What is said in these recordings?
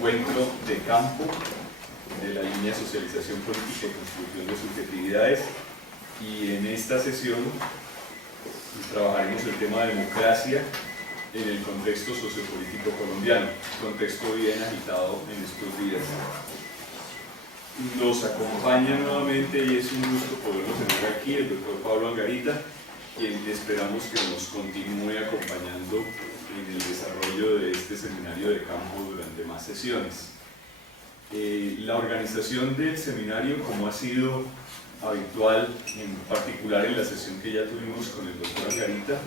encuentro de campo de la línea Socialización Política y Construcción de Subjetividades, y en esta sesión trabajaremos el tema democracia en el contexto sociopolítico colombiano, contexto bien agitado en estos días. Nos acompaña nuevamente, y es un gusto poderlo tener aquí, el doctor Pablo Angarita, quien esperamos que nos continúe acompañando en el desarrollo de este seminario de campo durante más sesiones. La organización del seminario, como ha sido habitual, en particular en la sesión que ya tuvimos con el doctor Angarita,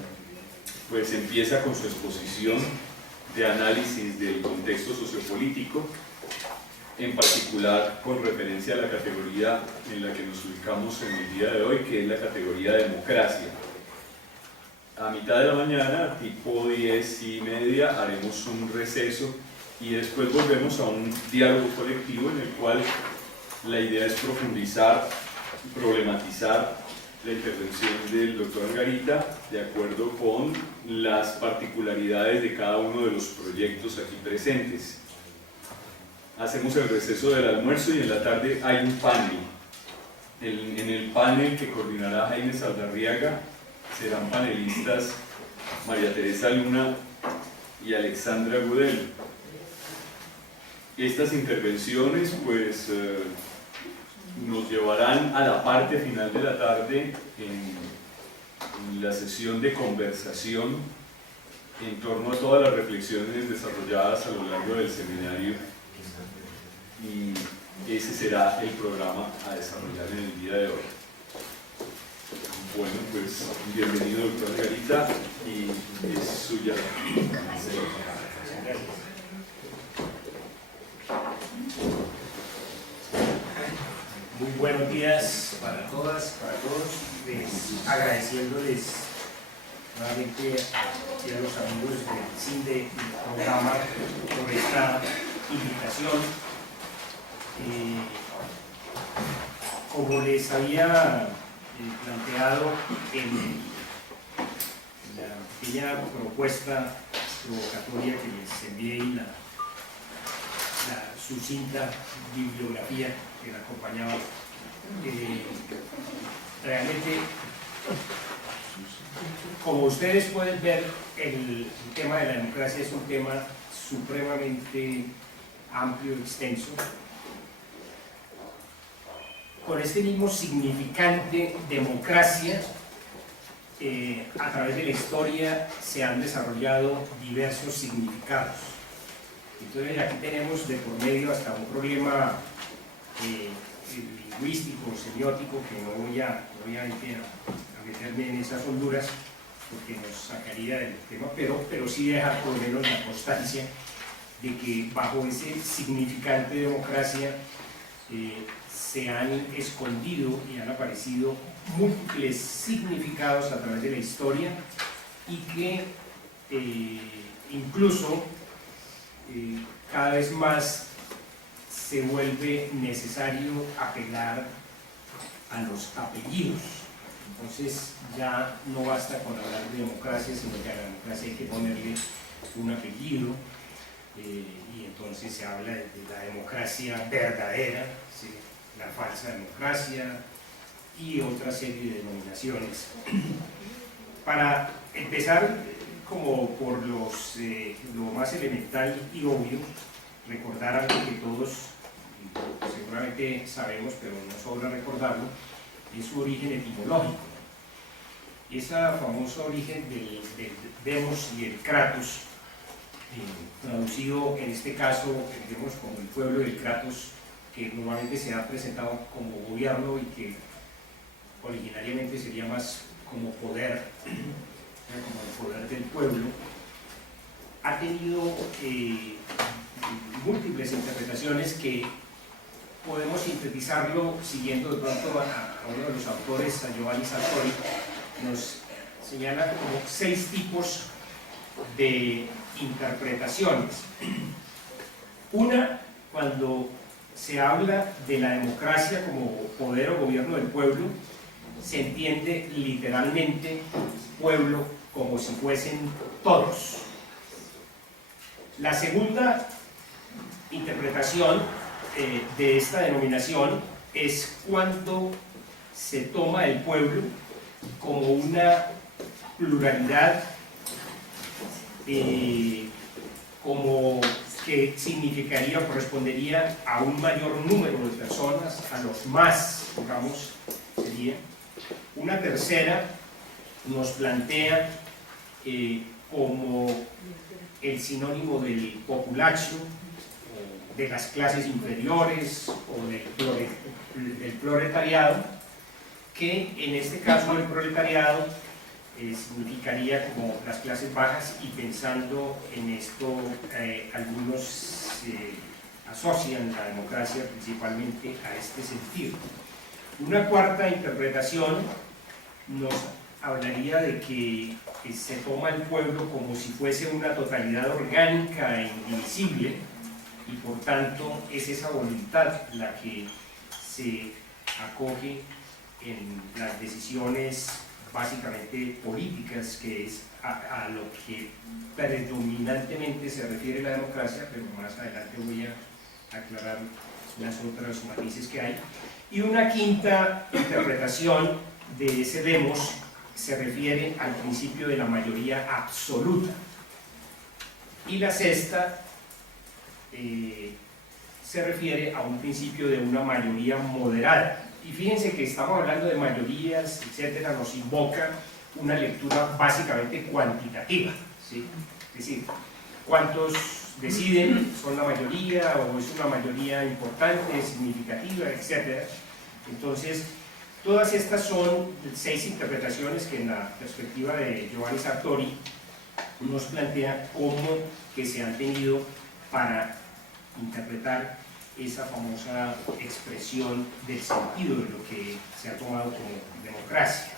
pues empieza con su exposición de análisis del contexto sociopolítico, en particular con referencia a la categoría en la que nos ubicamos en el día de hoy, que es la categoría democracia. A mitad de la mañana, tipo 10:30, haremos un receso y después volvemos a un diálogo colectivo en el cual la idea es profundizar, problematizar la intervención del doctor Angarita de acuerdo con las particularidades de cada uno de los proyectos aquí presentes. Hacemos el receso del almuerzo y en la tarde hay un panel. En el panel que coordinará Jaime Saldarriaga serán panelistas María Teresa Luna y Alexandra Gudel. Estas intervenciones pues nos llevarán a la parte final de la tarde en la sesión de conversación en torno a todas las reflexiones desarrolladas a lo largo del seminario, y ese será el programa a desarrollar en el día de hoy. Bueno, pues bienvenido doctor Angarita, y es suya. Muy buenos días para todas, para todos, agradeciéndoles nuevamente a los amigos del CINDE y del programa por esta invitación. Como les había planteado en la pequeña propuesta provocatoria que les envié y la sucinta bibliografía que la acompañaba, realmente, como ustedes pueden ver, el tema de la democracia es un tema supremamente amplio, extenso, con este mismo significante democracia. A través de la historia se han desarrollado diversos significados. Entonces aquí tenemos de por medio hasta un problema lingüístico, semiótico, que no voy a meterme en esas honduras porque nos sacaría del tema, pero sí dejar por lo menos la constancia de que bajo ese significante democracia se han escondido y han aparecido múltiples significados a través de la historia, y que incluso cada vez más se vuelve necesario apelar a los apellidos. Entonces ya no basta con hablar de democracia, sino que a la democracia hay que ponerle un apellido, y entonces se habla de la democracia verdadera, ¿sí?, la falsa democracia y otra serie de denominaciones. Para empezar, como por lo más elemental y obvio, recordar algo que todos seguramente sabemos, pero no sobra recordarlo, es su origen etimológico. Ese famoso origen del demos y el kratos, traducido en este caso, digamos, como el pueblo del kratos, que normalmente se ha presentado como gobierno y que originariamente sería más como poder, como el poder del pueblo, ha tenido múltiples interpretaciones que podemos sintetizarlo siguiendo de pronto a uno de los autores, a Giovanni Sartori. Nos señala como 6 tipos de interpretaciones. Una, cuando se habla de la democracia como poder o gobierno del pueblo, se entiende literalmente pueblo como si fuesen todos. La segunda interpretación de esta denominación es cuando se toma el pueblo como una pluralidad, como que significaría o correspondería a un mayor número de personas, a los más, digamos, sería. Una tercera nos plantea como el sinónimo del populacho, de las clases inferiores o del proletariado, que en este caso el proletariado significaría como las clases bajas, y pensando en esto algunos asocian la democracia principalmente a este sentido. Una cuarta interpretación nos hablaría de que se toma el pueblo como si fuese una totalidad orgánica e indivisible, y por tanto es esa voluntad la que se acoge en las decisiones básicamente políticas, que es a lo que predominantemente se refiere la democracia, pero más adelante voy a aclarar las otras matices que hay. Y una quinta interpretación de ese demos se refiere al principio de la mayoría absoluta, y la sexta se refiere a un principio de una mayoría moderada. Y fíjense que estamos hablando de mayorías, etcétera, nos invoca una lectura básicamente cuantitativa, ¿sí? Es decir, cuántos deciden son la mayoría, o es una mayoría importante, significativa, etcétera. Entonces, todas estas son 6 interpretaciones que en la perspectiva de Giovanni Sartori nos plantea cómo que se han tenido para interpretar esa famosa expresión del sentido de lo que se ha tomado como democracia.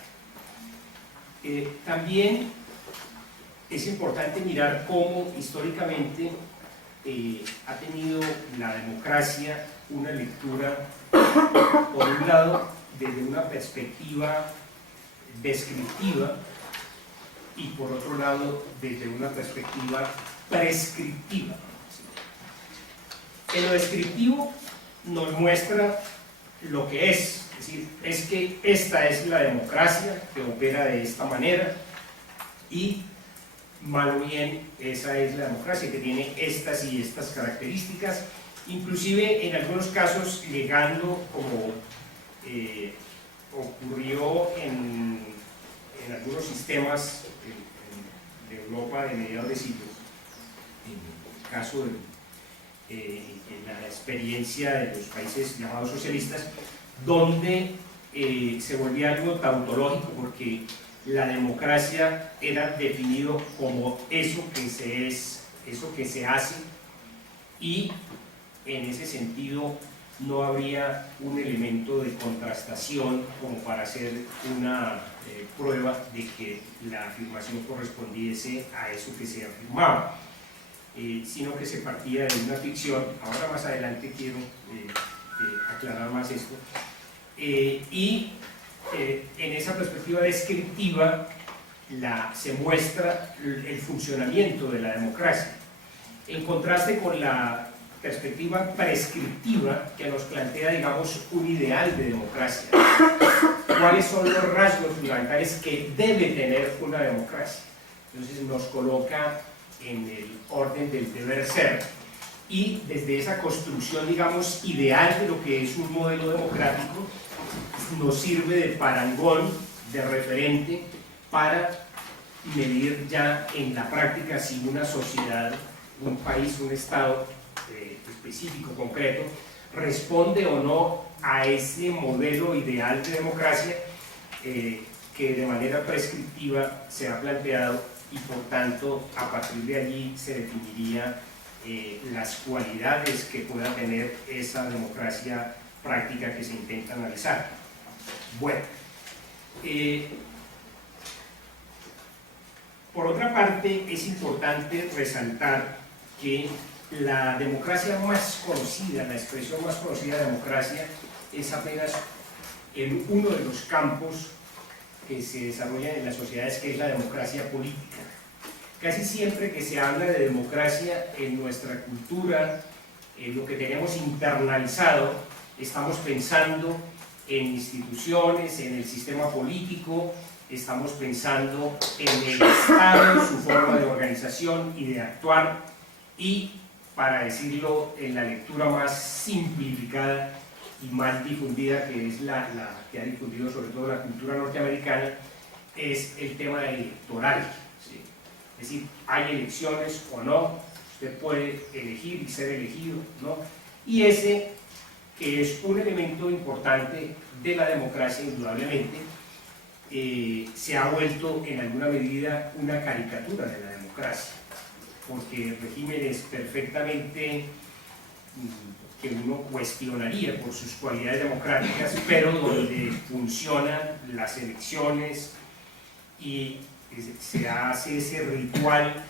También es importante mirar cómo históricamente ha tenido la democracia una lectura, por un lado, desde una perspectiva descriptiva, y por otro lado, desde una perspectiva prescriptiva. En lo descriptivo nos muestra lo que es decir, es que esta es la democracia que opera de esta manera, y mal o bien esa es la democracia que tiene estas y estas características, inclusive en algunos casos llegando, como ocurrió en algunos sistemas de Europa de mediados de siglo, en el caso en la experiencia de los países llamados socialistas, donde se volvía algo tautológico, porque la democracia era definido como eso que se es, eso que se hace, y en ese sentido no habría un elemento de contrastación como para hacer una prueba de que la afirmación correspondiese a eso que se afirmaba. Sino que se partía de una ficción. Ahora más adelante quiero aclarar más esto, y en esa perspectiva descriptiva se muestra el funcionamiento de la democracia, en contraste con la perspectiva prescriptiva, que nos plantea, digamos, un ideal de democracia. ¿Cuáles son los rasgos fundamentales que debe tener una democracia? Entonces nos coloca en el orden del deber ser, y desde esa construcción, digamos, ideal de lo que es un modelo democrático, nos sirve de parangón, de referente, para medir ya en la práctica si una sociedad, un país, un estado específico, concreto, responde o no a ese modelo ideal de democracia que de manera prescriptiva se ha planteado, y por tanto a partir de allí se definiría las cualidades que pueda tener esa democracia práctica que se intenta analizar. Bueno, por otra parte es importante resaltar que la democracia más conocida, la expresión más conocida de democracia, es apenas en uno de los campos que se desarrollan en las sociedades, que es la democracia política. Casi siempre que se habla de democracia en nuestra cultura lo que tenemos internalizado, estamos pensando en instituciones, en el sistema político, estamos pensando en el Estado, su forma de organización y de actuar, y, para decirlo en la lectura más simplificada y más difundida, que es la que ha difundido sobre todo la cultura norteamericana, es el tema electoral, ¿sí? Es decir, hay elecciones o no, usted puede elegir y ser elegido, ¿no? Y ese, que es un elemento importante de la democracia, indudablemente, se ha vuelto en alguna medida una caricatura de la democracia, porque regímenes perfectamente que uno cuestionaría por sus cualidades democráticas, pero donde funcionan las elecciones y se hace ese ritual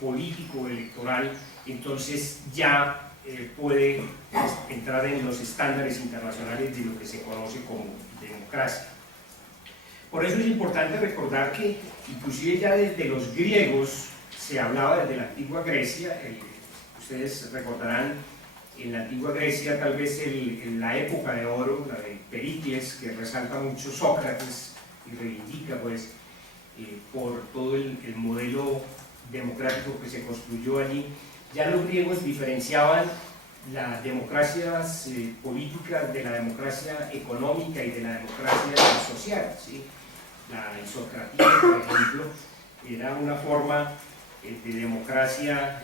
político electoral, entonces ya puede entrar en los estándares internacionales de lo que se conoce como democracia. Por eso es importante recordar que inclusive ya desde los griegos se hablaba, desde la antigua Grecia. Ustedes recordarán en la antigua Grecia tal vez en la época de oro, la de Pericles, que resalta mucho Sócrates y reivindica pues por todo el modelo democrático que se construyó allí. Ya los griegos diferenciaban las democracias políticas de la democracia económica y de la democracia social, ¿sí? La isocratía, por ejemplo, era una forma de democracia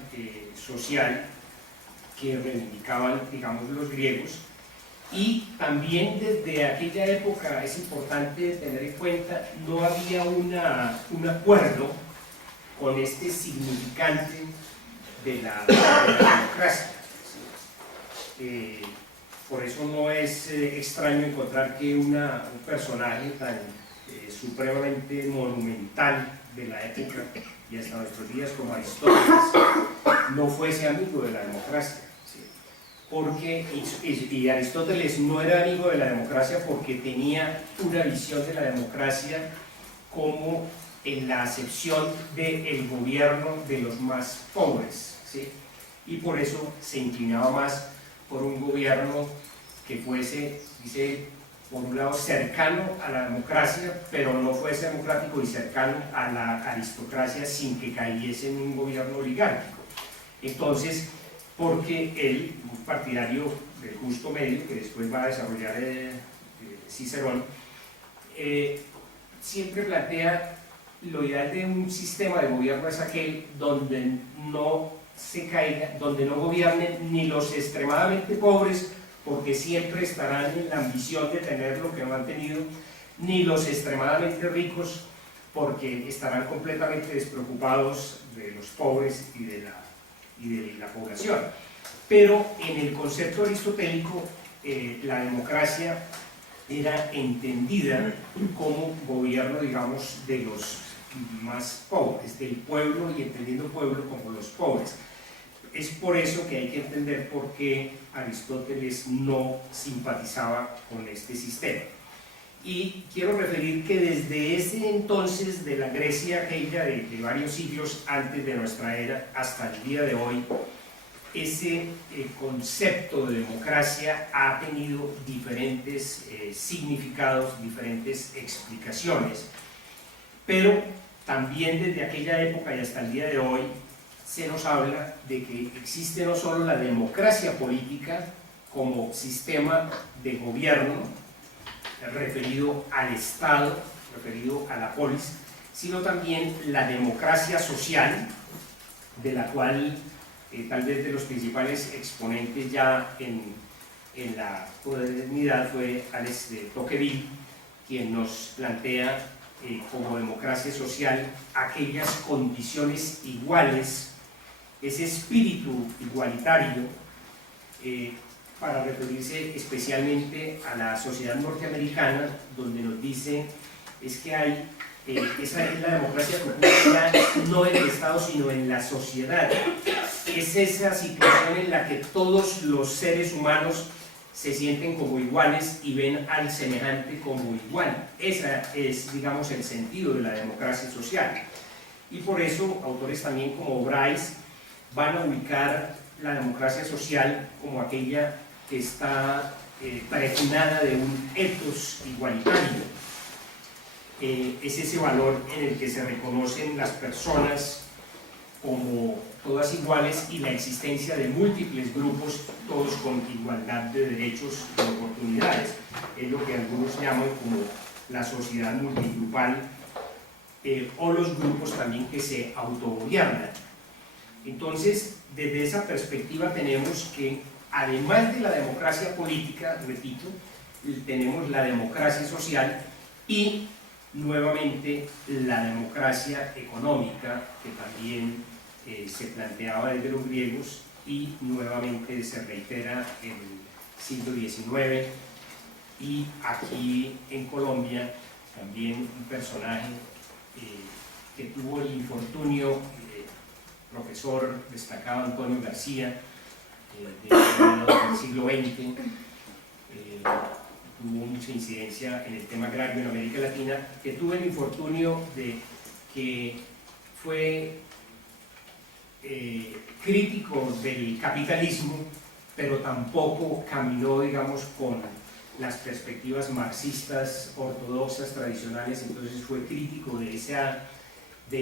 social que reivindicaban, digamos, los griegos. Y también desde aquella época es importante tener en cuenta, no había un acuerdo con este significante de la democracia. Por eso no es extraño encontrar que un personaje tan supremamente monumental de la época y hasta nuestros días como Aristóteles no fuese amigo de la democracia, ¿sí? Porque, y Aristóteles no era amigo de la democracia porque tenía una visión de la democracia como en la acepción del gobierno de los más pobres, ¿sí? Y por eso se inclinaba más por un gobierno que fuese, dice, por un lado cercano a la democracia, pero no fuese democrático y cercano a la aristocracia sin que cayese en un gobierno oligárquico. Entonces, porque él, un partidario del justo medio, que después va a desarrollar Cicerón, siempre plantea lo ideal de un sistema de gobierno es aquel donde no se caiga, donde no gobiernen ni los extremadamente pobres, porque siempre estarán en la ambición de tener lo que no han tenido, ni los extremadamente ricos, porque estarán completamente despreocupados de los pobres y de la población. Pero en el concepto aristotélico, la democracia era entendida como gobierno, digamos, de los más pobres, del pueblo, y entendiendo pueblo como los pobres. Es por eso que hay que entender por qué Aristóteles no simpatizaba con este sistema. Y quiero referir que desde ese entonces, de la Grecia aquella de varios siglos antes de nuestra era hasta el día de hoy, ese concepto de democracia ha tenido diferentes significados, diferentes explicaciones, pero también desde aquella época y hasta el día de hoy se nos habla de que existe no solo la democracia política como sistema de gobierno referido al Estado, referido a la polis, sino también la democracia social, de la cual tal vez de los principales exponentes ya en la modernidad fue Alex de Tocqueville, quien nos plantea como democracia social aquellas condiciones iguales, ese espíritu igualitario, para referirse especialmente a la sociedad norteamericana, donde nos dice es que hay, esa es la democracia que ocurre ya no en el Estado sino en la sociedad. Es esa situación en la que todos los seres humanos se sienten como iguales y ven al semejante como igual. Ese es, digamos, el sentido de la democracia social. Y por eso autores también como Bryce van a ubicar la democracia social como aquella que está pregnada de un ethos igualitario. Es ese valor en el que se reconocen las personas como todas iguales y la existencia de múltiples grupos, todos con igualdad de derechos y oportunidades. Es lo que algunos llaman como la sociedad multigrupal, o los grupos también que se autogobiernan. Entonces, desde esa perspectiva tenemos que, además de la democracia política, repito, tenemos la democracia social y nuevamente la democracia económica, que también se planteaba desde los griegos y nuevamente se reitera en el siglo XIX, y aquí en Colombia también un personaje que tuvo el infortunio, profesor destacado Antonio García, del siglo XX, tuvo mucha incidencia en el tema agrario en América Latina, que tuvo el infortunio de que fue crítico del capitalismo, pero tampoco caminó, digamos, con las perspectivas marxistas, ortodoxas, tradicionales. Entonces fue crítico de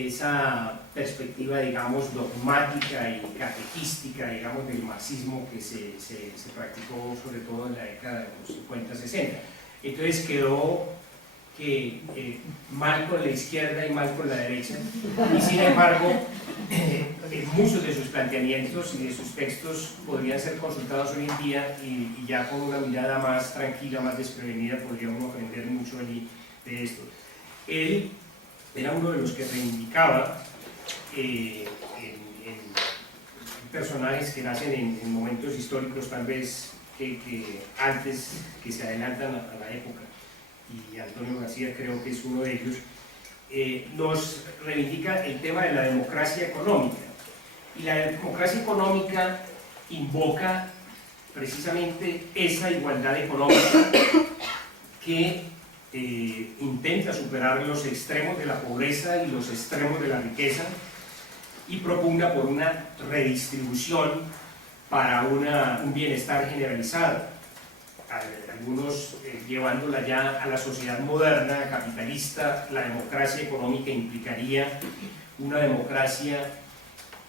esa perspectiva, digamos, dogmática y catequística, digamos, del marxismo que se practicó sobre todo en la década de los 50-60. Entonces quedó que mal con la izquierda y mal con la derecha, y sin embargo muchos de sus planteamientos y de sus textos podrían ser consultados hoy en día, y ya con una mirada más tranquila, más desprevenida, podría uno aprender mucho allí de esto. Él era uno de los que reivindicaba en personajes que nacen en momentos históricos tal vez que antes, que se adelantan a la época, y Antonio García creo que es uno de ellos. Nos reivindica el tema de la democracia económica, y la democracia económica invoca precisamente esa igualdad económica que intenta superar los extremos de la pobreza y los extremos de la riqueza, y propugna por una redistribución para un bienestar generalizado, algunos llevándola ya a la sociedad moderna, capitalista. La democracia económica implicaría una democracia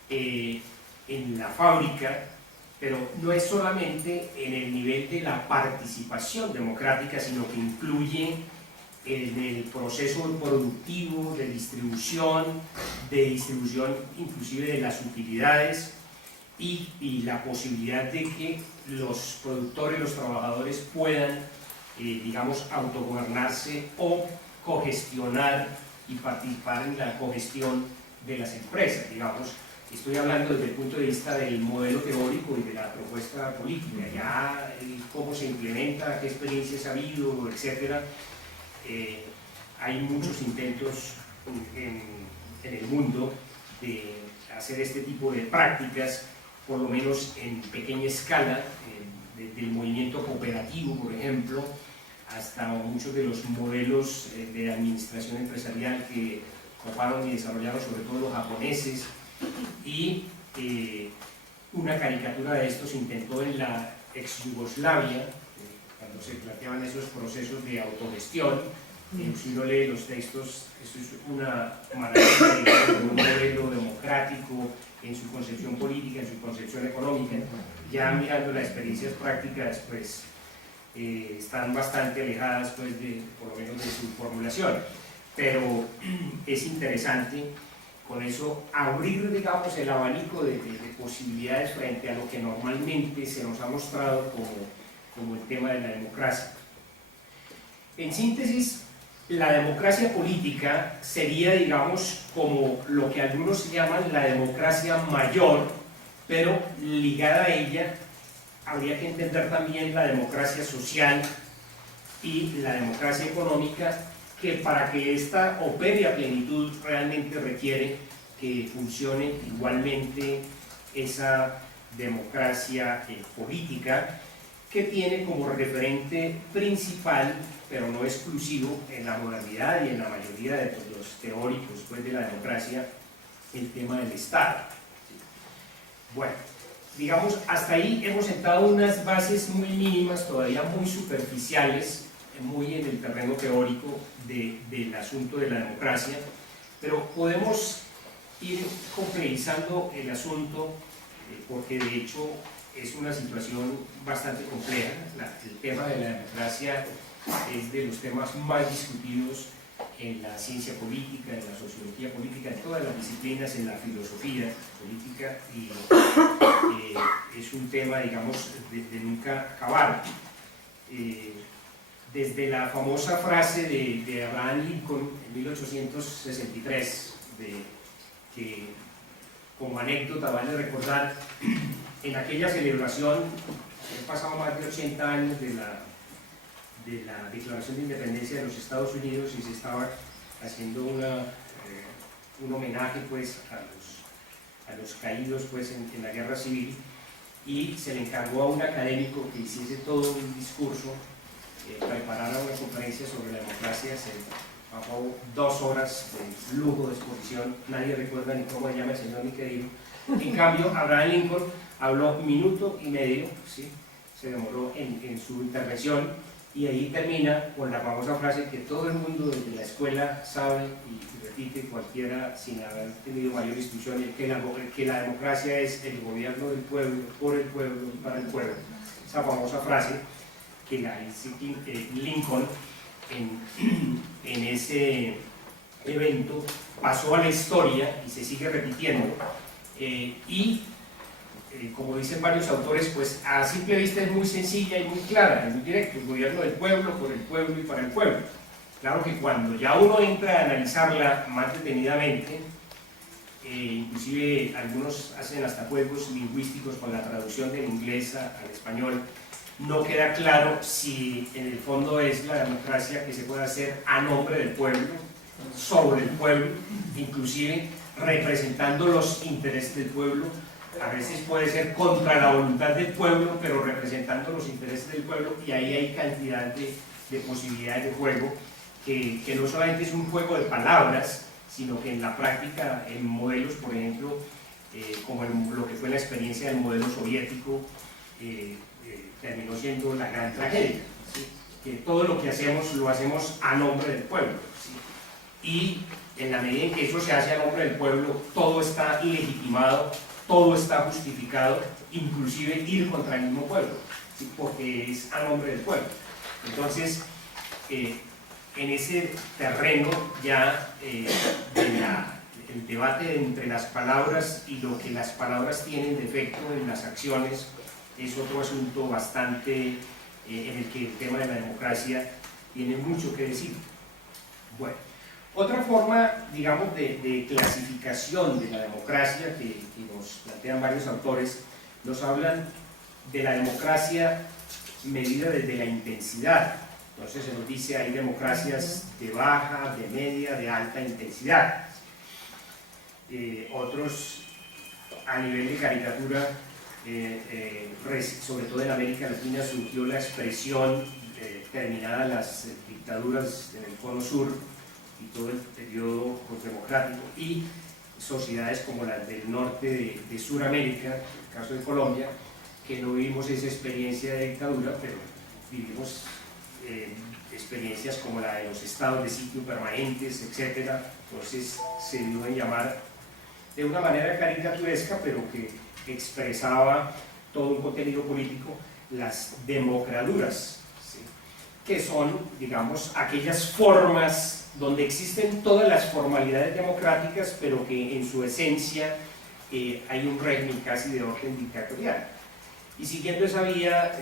en la fábrica, pero no es solamente en el nivel de la participación democrática, sino que incluye en el proceso productivo de distribución inclusive de las utilidades, y la posibilidad de que los productores, los trabajadores puedan, digamos, autogobernarse o cogestionar y participar en la cogestión de las empresas, digamos. Estoy hablando desde el punto de vista del modelo teórico y de la propuesta política. Ya cómo se implementa, qué experiencias ha habido, etc. Hay muchos intentos en el mundo de hacer este tipo de prácticas, por lo menos en pequeña escala, del movimiento cooperativo, por ejemplo, hasta muchos de los modelos de administración empresarial que coparon y desarrollaron sobre todo los japoneses. Y una caricatura de esto se intentó en la ex Yugoslavia, cuando se planteaban esos procesos de autogestión. Si uno lee los textos, esto es una maravilla de un modelo democrático en su concepción política, en su concepción económica. Ya mirando las experiencias prácticas, pues están bastante alejadas, pues, por lo menos de su formulación, pero es interesante con eso abrir, digamos, el abanico de posibilidades frente a lo que normalmente se nos ha mostrado como el tema de la democracia. En síntesis, la democracia política sería, digamos, como lo que algunos llaman la democracia mayor, pero ligada a ella habría que entender también la democracia social y la democracia económica, que para que ésta opere a plenitud realmente requiere que funcione igualmente esa democracia política, que tiene como referente principal, pero no exclusivo, en la modernidad y en la mayoría de los teóricos, pues, de la democracia, el tema del Estado. Bueno, digamos, hasta ahí hemos sentado unas bases muy mínimas, todavía muy superficiales, muy en el terreno teórico del asunto de la democracia, pero podemos ir complejizando el asunto porque de hecho es una situación bastante compleja. El tema de la democracia es de los temas más discutidos en la ciencia política, en la sociología política, en todas las disciplinas, en la filosofía política, y es un tema, digamos, de nunca acabar. Desde la famosa frase de Abraham Lincoln en 1863, que como anécdota vale recordar, en aquella celebración, han pasado más de 80 años de la Declaración de Independencia de los Estados Unidos, y se estaba haciendo un homenaje pues, a los caídos pues, en la guerra civil, y se le encargó a un académico que hiciese todo un discurso, preparara una conferencia sobre la democracia. Se bajó 2 horas de lujo de exposición, nadie recuerda ni cómo se llama el señor ni qué dijo. En cambio, Abraham Lincoln habló 1 minuto y medio, ¿sí? Se demoró en su intervención, y ahí termina con la famosa frase que todo el mundo desde la escuela sabe y repite, cualquiera sin haber tenido mayor instrucción, que la democracia es el gobierno del pueblo, por el pueblo y para el pueblo. Esa famosa frase que la dice Lincoln en ese evento pasó a la historia y se sigue repitiendo, como dicen varios autores, pues a simple vista es muy sencilla y muy clara, es muy directo: el gobierno del pueblo, por el pueblo y para el pueblo. Claro que cuando ya uno entra a analizarla más detenidamente, inclusive algunos hacen hasta juegos lingüísticos con la traducción del inglés al español, no queda claro si en el fondo es la democracia que se puede hacer a nombre del pueblo, sobre el pueblo, inclusive representando los intereses del pueblo. A veces puede ser contra la voluntad del pueblo, pero representando los intereses del pueblo, y ahí hay cantidad de posibilidades de juego, que no solamente es un juego de palabras, sino que en la práctica, en modelos, por ejemplo, como lo que fue la experiencia del modelo soviético, terminó siendo la gran tragedia, ¿sí? Que todo lo que hacemos lo hacemos a nombre del pueblo, ¿sí? Y en la medida en que eso se hace a nombre del pueblo, todo está legitimado, todo está justificado, inclusive ir contra el mismo pueblo, ¿sí? Porque es a nombre del pueblo. Entonces, en ese terreno ya el debate entre las palabras y lo que las palabras tienen de efecto en las acciones es otro asunto bastante en el que el tema de la democracia tiene mucho que decir. Bueno, otra forma, digamos, de clasificación de la democracia que nos plantean varios autores, nos hablan de la democracia medida desde la intensidad. Entonces se nos dice hay democracias de baja, de media, de alta intensidad. Otros a nivel de caricatura, sobre todo en América Latina surgió la expresión terminadas las dictaduras en el Cono Sur y todo el periodo democrático, y sociedades como las del norte de Sudamérica, en el caso de Colombia, que no vivimos esa experiencia de dictadura, pero vivimos experiencias como la de los estados de sitio permanentes, etc. Entonces se dio en llamar de una manera caricaturesca, pero que expresaba todo un contenido político, las democraduras, ¿sí? Que son, digamos, aquellas formas donde existen todas las formalidades democráticas, pero que en su esencia hay un régimen casi de orden dictatorial. Y siguiendo esa vía,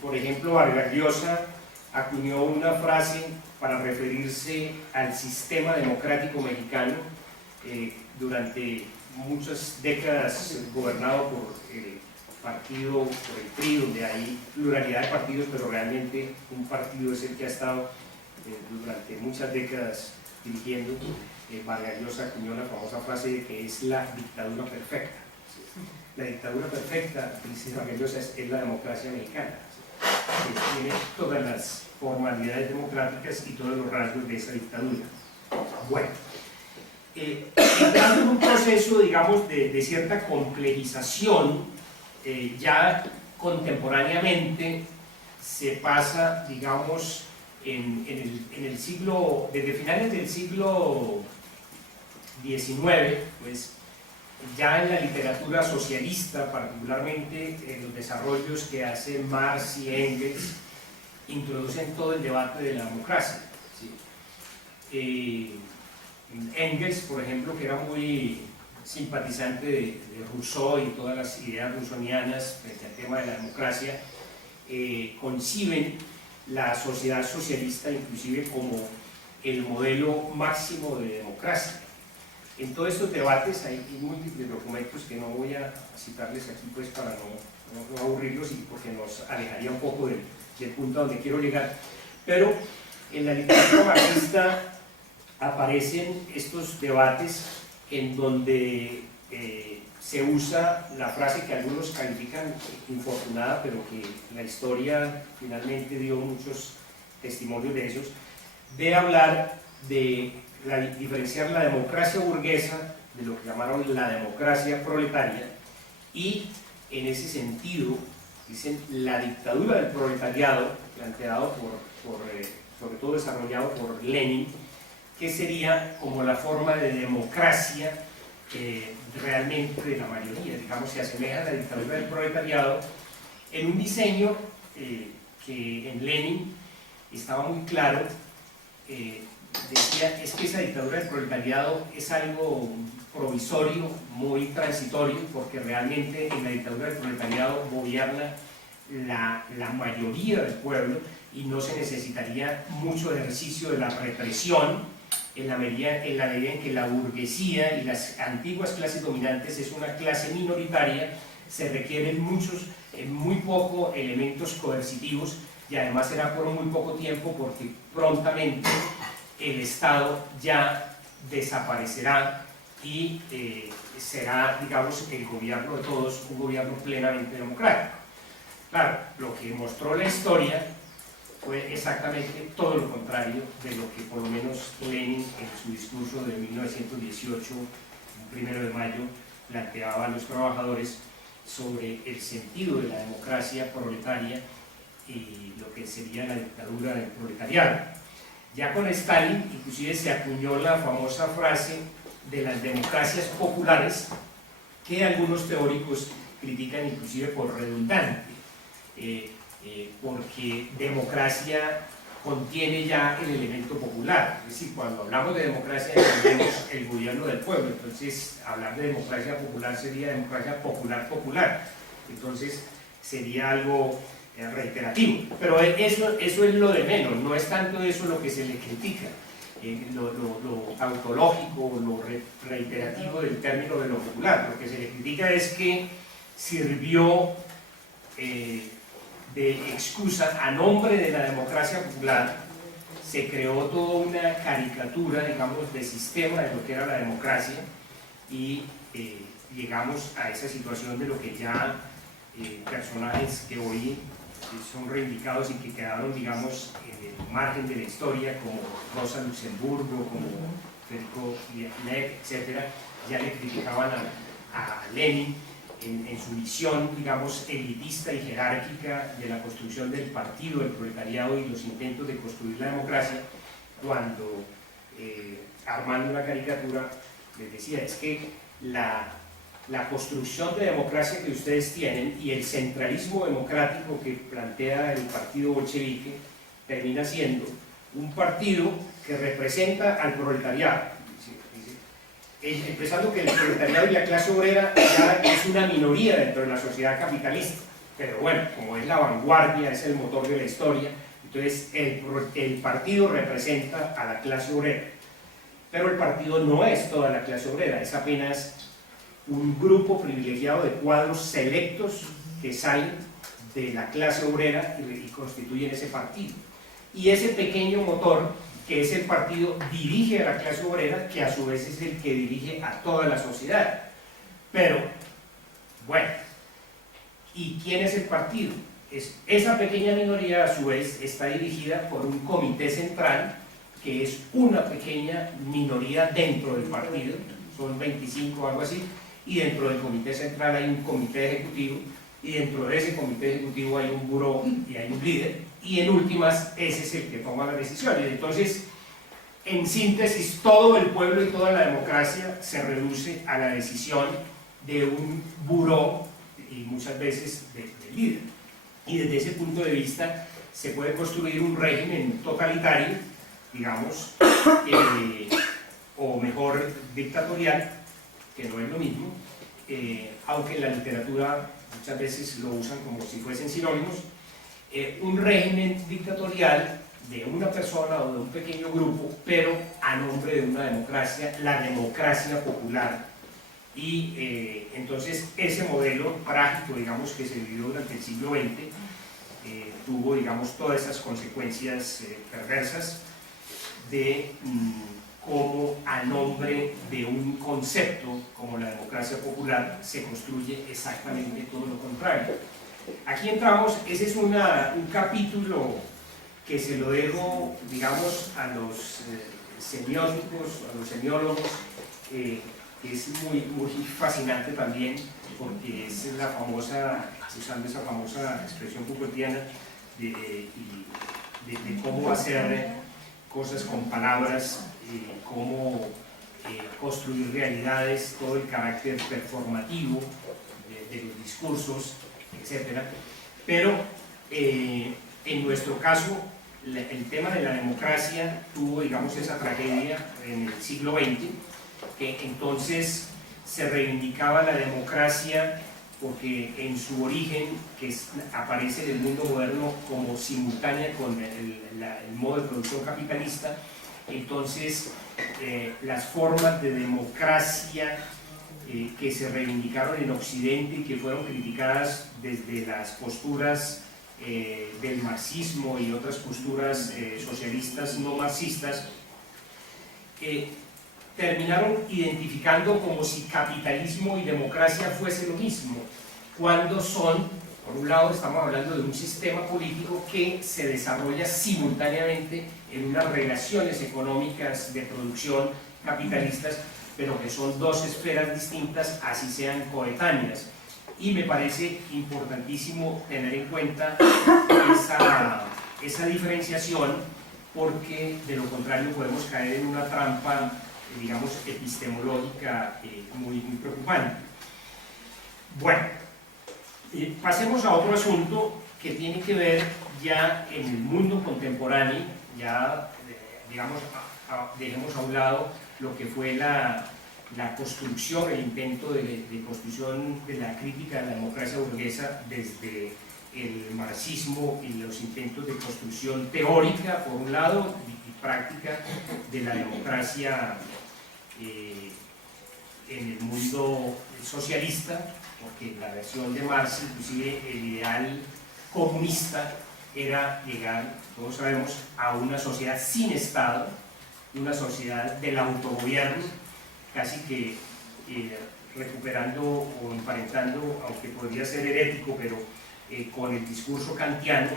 por ejemplo, Vargas Llosa acuñó una frase para referirse al sistema democrático mexicano, durante muchas décadas gobernado por el partido, por el PRI, donde hay pluralidad de partidos, pero realmente un partido es el que ha estado durante muchas décadas dirigiendo. Vargas Llosa acuñó la famosa frase de que es la dictadura perfecta. La dictadura perfecta, dice Vargas Llosa, es la democracia mexicana, que tiene todas las formalidades democráticas y todos los rasgos de esa dictadura. Bueno, entrando en un proceso, digamos, de cierta complejización ya contemporáneamente se pasa, digamos, en el siglo, desde finales del siglo XIX, pues ya en la literatura socialista, particularmente en los desarrollos que hacen Marx y Engels, introducen todo el debate de la democracia. ¿Sí? Engels, por ejemplo, que era muy simpatizante de Rousseau y todas las ideas rusonianas frente al tema de la democracia, conciben la sociedad socialista inclusive como el modelo máximo de democracia. En todos estos debates hay múltiples documentos que no voy a citarles aquí pues para no aburrirlos y porque nos alejaría un poco del punto a donde quiero llegar, pero en la literatura marxista aparecen estos debates en donde se usa la frase que algunos califican infortunada, pero que la historia finalmente dio muchos testimonios de esos, de hablar de diferenciar la democracia burguesa de lo que llamaron la democracia proletaria, y en ese sentido dicen la dictadura del proletariado, planteado sobre todo desarrollado por Lenin, que sería como la forma de democracia realmente de la mayoría, digamos, se asemeja a la dictadura del proletariado, en un diseño que en Lenin estaba muy claro. Decía, es que esa dictadura del proletariado es algo provisorio, muy transitorio, porque realmente en la dictadura del proletariado gobierna la mayoría del pueblo y no se necesitaría mucho ejercicio de la represión en la medida en que la burguesía y las antiguas clases dominantes es una clase minoritaria, se requieren muy poco elementos coercitivos, y además será por muy poco tiempo porque prontamente el Estado ya desaparecerá y será, digamos, el gobierno de todos, un gobierno plenamente democrático. Claro, lo que mostró la historia fue exactamente todo lo contrario de lo que por lo menos Lenin en su discurso de 1918, 1 de mayo, planteaba a los trabajadores sobre el sentido de la democracia proletaria y lo que sería la dictadura del proletariado. Ya con Stalin inclusive se acuñó la famosa frase de las democracias populares, que algunos teóricos critican inclusive por redundante, porque democracia contiene ya el elemento popular. Es decir, cuando hablamos de democracia entendemos el gobierno del pueblo, entonces hablar de democracia popular sería democracia popular, entonces sería algo reiterativo, pero eso es lo de menos, no es tanto eso lo que se le critica, lo tautológico, lo reiterativo del término de lo popular. Lo que se le critica es que sirvió de excusa a nombre de la democracia popular, se creó toda una caricatura, digamos, de sistema de lo que era la democracia, y llegamos a esa situación de lo que ya personajes que hoy son reivindicados y que quedaron, digamos, en el margen de la historia, como Rosa Luxemburgo, como Federico Lev, etc., ya le criticaban a Lenin en su visión, digamos, elitista y jerárquica de la construcción del partido, del proletariado y los intentos de construir la democracia, cuando armando una caricatura les decía, es que la construcción de democracia que ustedes tienen y el centralismo democrático que plantea el partido bolchevique termina siendo un partido que representa al proletariado. Empezando que el proletariado y la clase obrera ya es una minoría dentro de la sociedad capitalista, pero bueno, como es la vanguardia, es el motor de la historia, entonces el partido representa a la clase obrera, pero el partido no es toda la clase obrera, es apenas un grupo privilegiado de cuadros selectos que salen de la clase obrera y constituyen ese partido, y ese pequeño motor que es el partido, dirige a la clase obrera, que a su vez es el que dirige a toda la sociedad. Pero, bueno, ¿y quién es el partido? Esa pequeña minoría, a su vez, está dirigida por un comité central, que es una pequeña minoría dentro del partido, son 25 o algo así, y dentro del comité central hay un comité ejecutivo, y dentro de ese comité ejecutivo hay un buró y hay un líder, y en últimas ese es el que toma las decisiones. Entonces, en síntesis, todo el pueblo y toda la democracia se reduce a la decisión de un buró y muchas veces del líder. Y desde ese punto de vista se puede construir un régimen totalitario, digamos, o mejor dictatorial, que no es lo mismo, aunque en la literatura muchas veces lo usan como si fuesen sinónimos, un régimen dictatorial de una persona o de un pequeño grupo, pero a nombre de una democracia, la democracia popular. Y entonces ese modelo trágico, digamos, que se vivió durante el siglo XX, tuvo, digamos, todas esas consecuencias perversas de cómo a nombre de un concepto como la democracia popular se construye exactamente todo lo contrario. Aquí entramos, ese es un capítulo que se lo dejo, digamos, a los semióticos, a los semiólogos, que es muy fascinante también, porque es la famosa, usando esa famosa expresión Foucaultiana de cómo hacer cosas con palabras, cómo construir realidades, todo el carácter performativo de los discursos, etc. Pero en nuestro caso, el tema de la democracia tuvo, digamos, esa tragedia en el siglo XX, que entonces se reivindicaba la democracia porque en su origen, que aparece en el mundo moderno como simultánea con el modo de producción capitalista, entonces las formas de democracia que se reivindicaron en Occidente y que fueron criticadas desde las posturas del marxismo y otras posturas socialistas no marxistas, terminaron identificando como si capitalismo y democracia fuese lo mismo, cuando son, por un lado estamos hablando de un sistema político que se desarrolla simultáneamente en unas relaciones económicas de producción capitalistas, pero que son dos esferas distintas, así sean coetáneas. Y me parece importantísimo tener en cuenta esa diferenciación, porque de lo contrario podemos caer en una trampa, digamos, epistemológica muy preocupante. Bueno, pasemos a otro asunto que tiene que ver ya en el mundo contemporáneo, ya, digamos, dejemos a un lado lo que fue la construcción, el intento de construcción de la crítica de la democracia burguesa desde el marxismo y los intentos de construcción teórica, por un lado, y práctica de la democracia en el mundo socialista, porque la versión de Marx, inclusive el ideal comunista, era llegar, todos sabemos, a una sociedad sin Estado, una sociedad del autogobierno, casi que recuperando o emparentando, aunque podría ser herético, pero con el discurso kantiano,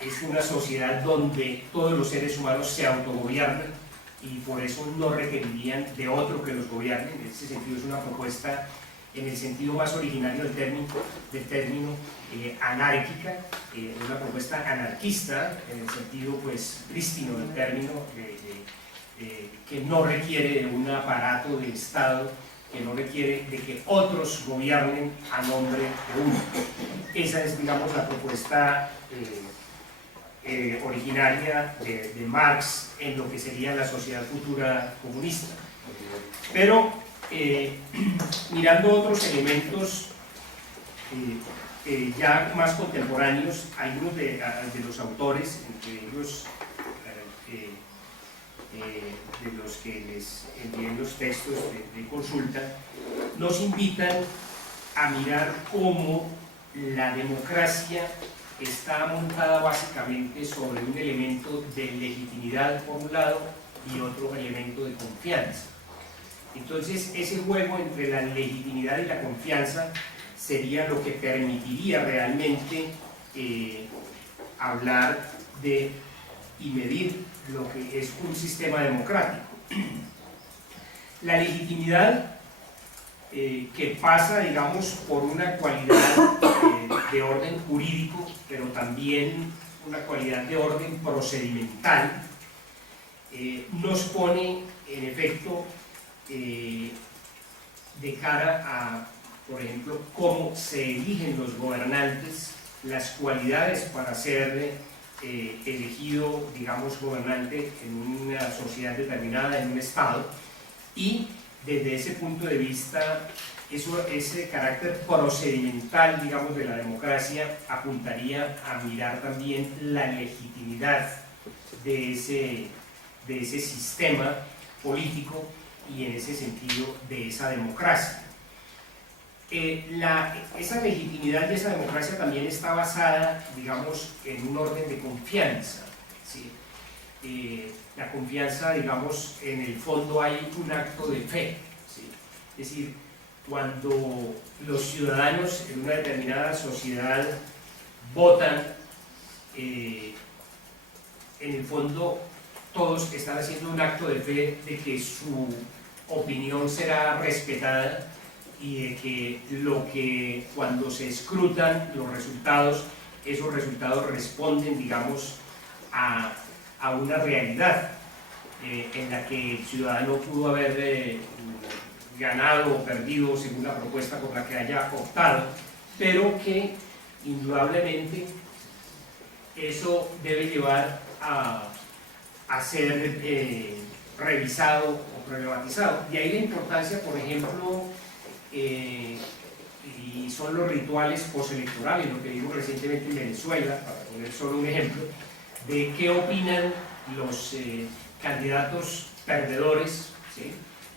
es una sociedad donde todos los seres humanos se autogobiernan y por eso no requerirían de otro que los gobierne. En ese sentido es una propuesta, en el sentido más originario del término anárquica, una propuesta anarquista, en el sentido pues prístino del término, que no requiere de un aparato de Estado, que no requiere de que otros gobiernen a nombre de uno. Esa es, digamos, la propuesta originaria de Marx en lo que sería la sociedad futura comunista. Pero mirando otros elementos ya más contemporáneos, algunos de los autores, entre ellos de los que les envié los textos de consulta, nos invitan a mirar cómo la democracia está montada básicamente sobre un elemento de legitimidad por un lado y otro elemento de confianza. Entonces ese juego entre la legitimidad y la confianza sería lo que permitiría realmente hablar de y medir lo que es un sistema democrático. La legitimidad que pasa, digamos, por una cualidad de orden jurídico, pero también una cualidad de orden procedimental, nos pone, en efecto, de cara a, por ejemplo, cómo se eligen los gobernantes, las cualidades para ser elegido, digamos, gobernante en una sociedad determinada, en un estado, y desde ese punto de vista, ese carácter procedimental, digamos, de la democracia apuntaría a mirar también la legitimidad de ese sistema político y en ese sentido de esa democracia. Esa legitimidad de esa democracia también está basada, digamos, en un orden de confianza, ¿sí? La confianza, digamos, en el fondo hay un acto de fe, ¿sí? Es decir, cuando los ciudadanos en una determinada sociedad votan, en el fondo todos están haciendo un acto de fe de que su opinión será respetada y de que cuando se escrutan los resultados, esos resultados responden, digamos, a una realidad en la que el ciudadano pudo haber ganado o perdido según la propuesta por la que haya optado, pero que indudablemente eso debe llevar a ser revisado o problematizado. De ahí la importancia, por ejemplo, y son los rituales postelectorales, lo que vimos recientemente en Venezuela, para poner solo un ejemplo, de qué opinan los candidatos perdedores, ¿sí?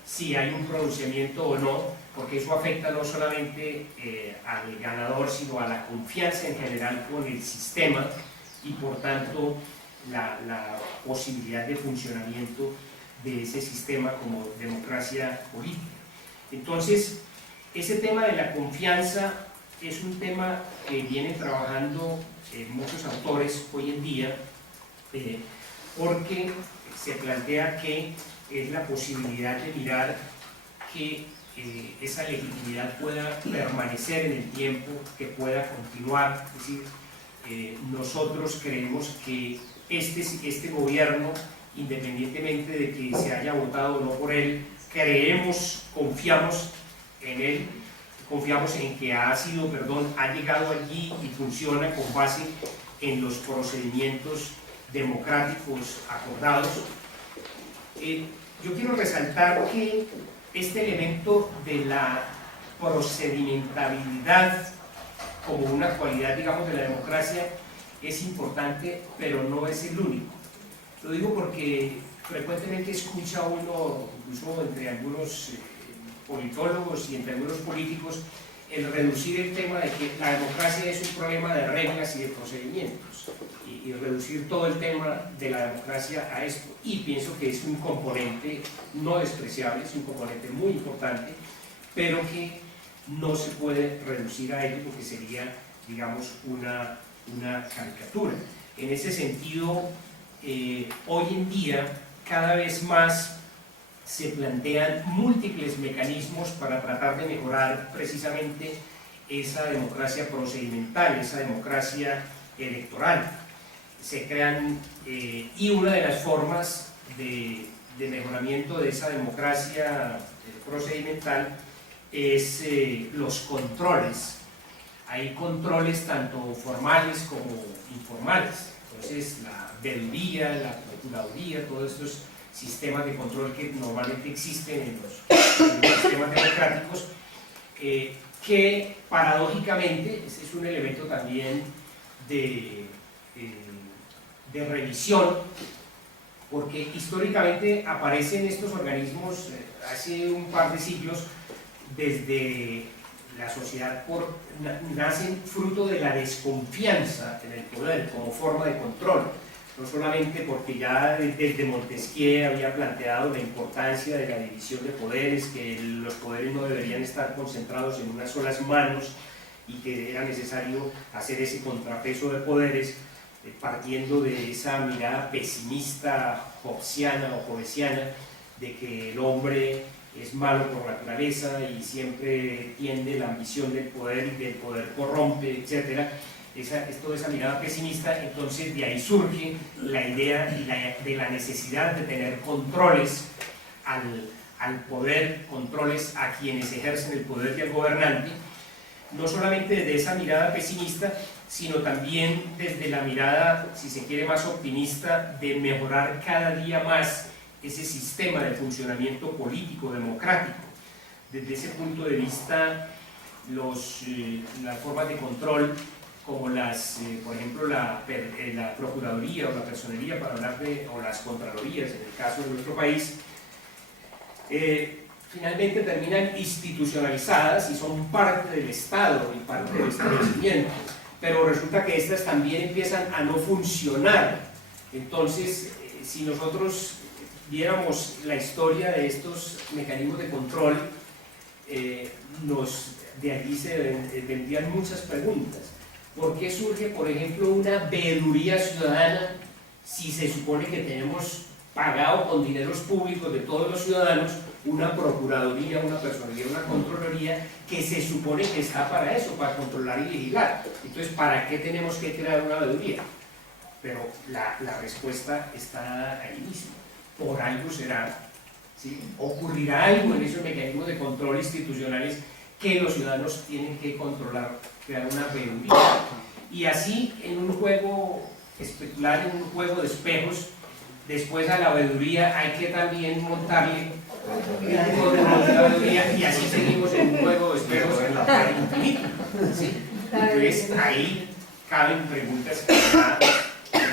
Si hay un pronunciamiento o no, porque eso afecta no solamente al ganador, sino a la confianza en general con el sistema y por tanto la posibilidad de funcionamiento de ese sistema como democracia política. Entonces, ese tema de la confianza es un tema que vienen trabajando muchos autores hoy en día, porque se plantea que es la posibilidad de mirar que esa legitimidad pueda permanecer en el tiempo, que pueda continuar. Es decir, nosotros creemos que este gobierno, independientemente de que se haya votado o no por él, confiamos en él, confiamos en que ha llegado allí y funciona con base en los procedimientos democráticos acordados. Yo quiero resaltar que este elemento de la procedimentabilidad como una cualidad, digamos, de la democracia es importante, pero no es el único. Lo digo porque frecuentemente escucha uno, incluso entre algunos politólogos y entre algunos políticos, el reducir el tema de que la democracia es un problema de reglas y de procedimientos, y reducir todo el tema de la democracia a esto. Y pienso que es un componente no despreciable, es un componente muy importante, pero que no se puede reducir a ello porque sería, digamos, una caricatura. En ese sentido, hoy en día cada vez más se plantean múltiples mecanismos para tratar de mejorar precisamente esa democracia procedimental, esa democracia electoral. Se crean, y una de las formas de mejoramiento de esa democracia procedimental es los controles. Hay controles tanto formales como informales. Entonces, la veeduría, la procuraduría, todos estos sistemas de control que normalmente existen en los sistemas democráticos, que paradójicamente, ese es un elemento también de revisión, porque históricamente aparecen estos organismos hace un par de siglos desde la sociedad, nacen fruto de la desconfianza en el poder como forma de control, no solamente porque ya desde Montesquieu había planteado la importancia de la división de poderes, que los poderes no deberían estar concentrados en unas solas manos y que era necesario hacer ese contrapeso de poderes, partiendo de esa mirada pesimista, hobbesiana o hobbesiana, de que el hombre es malo por naturaleza y siempre tiende la ambición del poder y del poder corrompe, etc. Es toda esa mirada pesimista. Entonces de ahí surge la idea de la necesidad de tener controles al poder, controles a quienes ejercen el poder y al gobernante, no solamente desde esa mirada pesimista, sino también desde la mirada, si se quiere, más optimista, de mejorar cada día más ese sistema de funcionamiento político democrático. Desde ese punto de vista, las formas de control, como por ejemplo, la Procuraduría o la Personería, para hablar o las Contralorías, en el caso de nuestro país, finalmente terminan institucionalizadas y son parte del Estado y parte del establecimiento, pero resulta que estas también empiezan a no funcionar. Entonces, si nosotros viéramos la historia de estos mecanismos de control, de allí se vendrían muchas preguntas. ¿Por qué surge, por ejemplo, una veeduría ciudadana si se supone que tenemos pagado con dineros públicos de todos los ciudadanos una procuraduría, una personería, una contraloría que se supone que está para eso, para controlar y vigilar? Entonces, ¿para qué tenemos que crear una veeduría? Pero la respuesta está ahí mismo. Por algo será, ¿sí? Ocurrirá algo en esos mecanismos de control institucionales que los ciudadanos tienen que controlar, crear una veeduría. Y así, en un juego especular, en un juego de espejos, después a la veeduría hay que también montarle un juego de veeduría, y así seguimos en un juego de espejos infinito, ¿sí? Entonces ahí caben preguntas que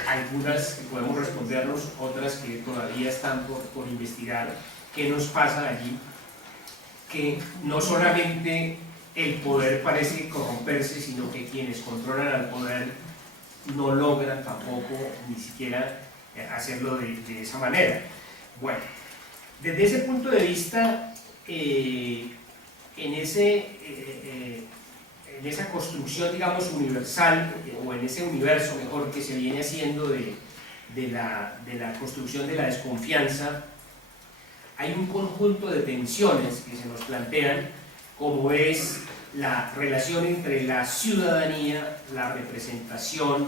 algunas que podemos respondernos, otras que todavía están por investigar. ¿Qué nos pasa allí? Que no solamente el poder parece corromperse, sino que quienes controlan al poder no logran tampoco ni siquiera hacerlo de esa manera. Bueno, desde ese punto de vista, en esa construcción, digamos, universal, o en ese universo, mejor, que se viene haciendo de la construcción de la desconfianza, hay un conjunto de tensiones que se nos plantean, como es la relación entre la ciudadanía, la representación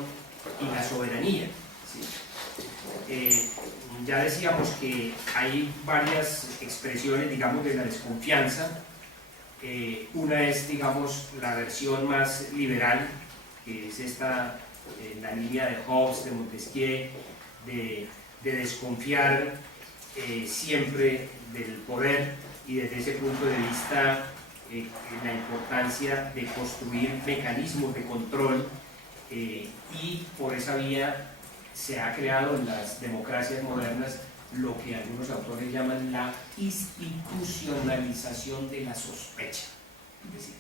y la soberanía, ¿sí? Ya decíamos que hay varias expresiones, digamos, de la desconfianza. Una es, digamos, la versión más liberal, que es esta, la línea de Hobbes, de Montesquieu, de desconfiar siempre del poder, y desde ese punto de vista la importancia de construir mecanismos de control, y por esa vía se ha creado en las democracias modernas lo que algunos autores llaman la institucionalización de la sospecha. Es decir,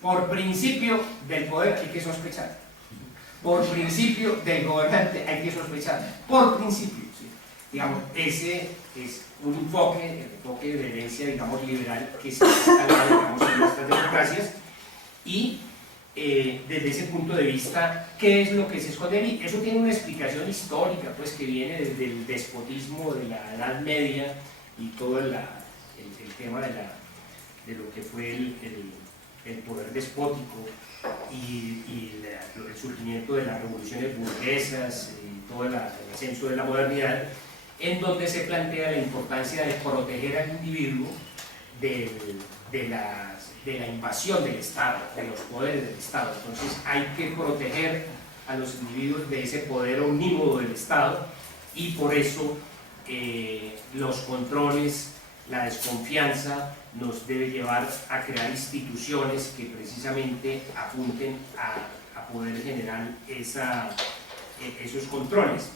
por principio del poder hay que sospechar, por principio del gobernante hay que sospechar, por principio, ¿sí? Digamos, ese es un enfoque, el enfoque de herencia, digamos, liberal, que se ha instalado, digamos, en nuestras democracias. Y desde ese punto de vista, ¿qué es lo que se esconde ahí? Eso tiene una explicación histórica, pues, que viene desde el despotismo de la Edad Media y todo el tema de lo que fue el poder despótico y el surgimiento de las revoluciones burguesas y todo el ascenso de la modernidad, en donde se plantea la importancia de proteger al individuo de la invasión del Estado, de los poderes del Estado. Entonces hay que proteger a los individuos de ese poder omnímodo del Estado, y por eso los controles, la desconfianza nos debe llevar a crear instituciones que precisamente apunten a poder generar esos controles.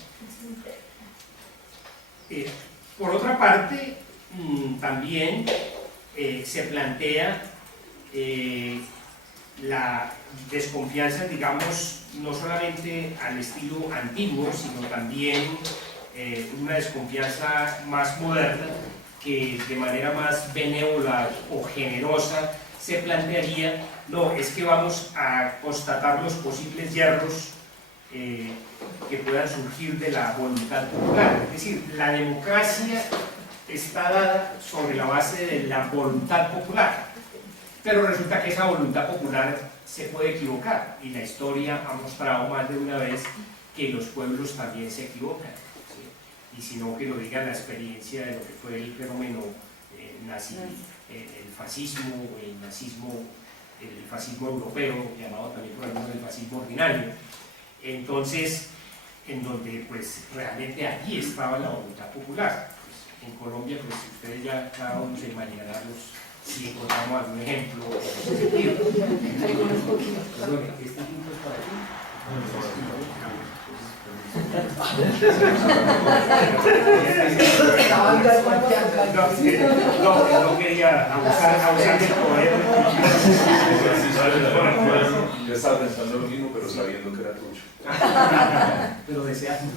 Por otra parte, también se plantea la desconfianza, digamos, no solamente al estilo antiguo, sino también una desconfianza más moderna, que de manera más benévola o generosa se plantearía: no, es que vamos a constatar los posibles yerros que puedan surgir de la voluntad popular. Es decir, la democracia está dada sobre la base de la voluntad popular, pero resulta que esa voluntad popular se puede equivocar, y la historia ha mostrado más de una vez que los pueblos también se equivocan, ¿sí? Y si no, que lo diga la experiencia de lo que fue el fenómeno nazi, el fascismo, el nazismo, el fascismo europeo, llamado también por algunos el fascismo ordinario. Entonces, en donde pues realmente allí estaba la voluntad popular. Pues, en Colombia, pues ustedes ya cada uno se imaginarán si encontramos algún ejemplo en ese sentido. Perdón, ¿este punto es para aquí? No quería abusar del poder. Yo estaba pensando lo mismo, pero sabiendo que era tuyo. Pero deseando.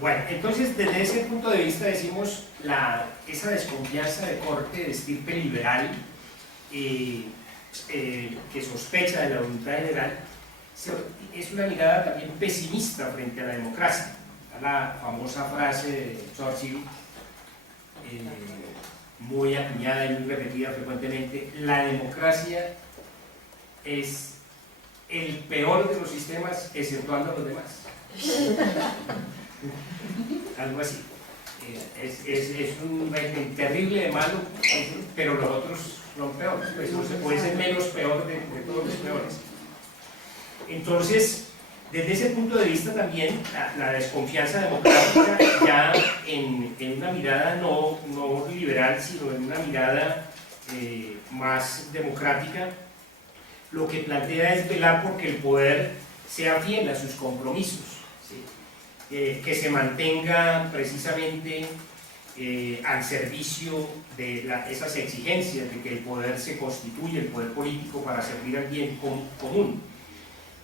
Bueno, entonces desde ese punto de vista decimos esa desconfianza de corte de estirpe liberal que sospecha de la voluntad general es una mirada también pesimista frente a la democracia. La famosa frase de Churchill, muy acuñada y muy repetida frecuentemente: la democracia es el peor de los sistemas exceptuando a los demás. Algo así. Es un régimen terrible de malo, pero los otros son peores, pues no se puede ser menos peor de todos los peores. Entonces, desde ese punto de vista también la desconfianza democrática, ya en una mirada no liberal, sino en una mirada más democrática, lo que plantea es velar porque el poder sea fiel a sus compromisos, ¿sí? Que se mantenga precisamente al servicio de esas exigencias de que el poder se constituye, el poder político, para servir al bien común.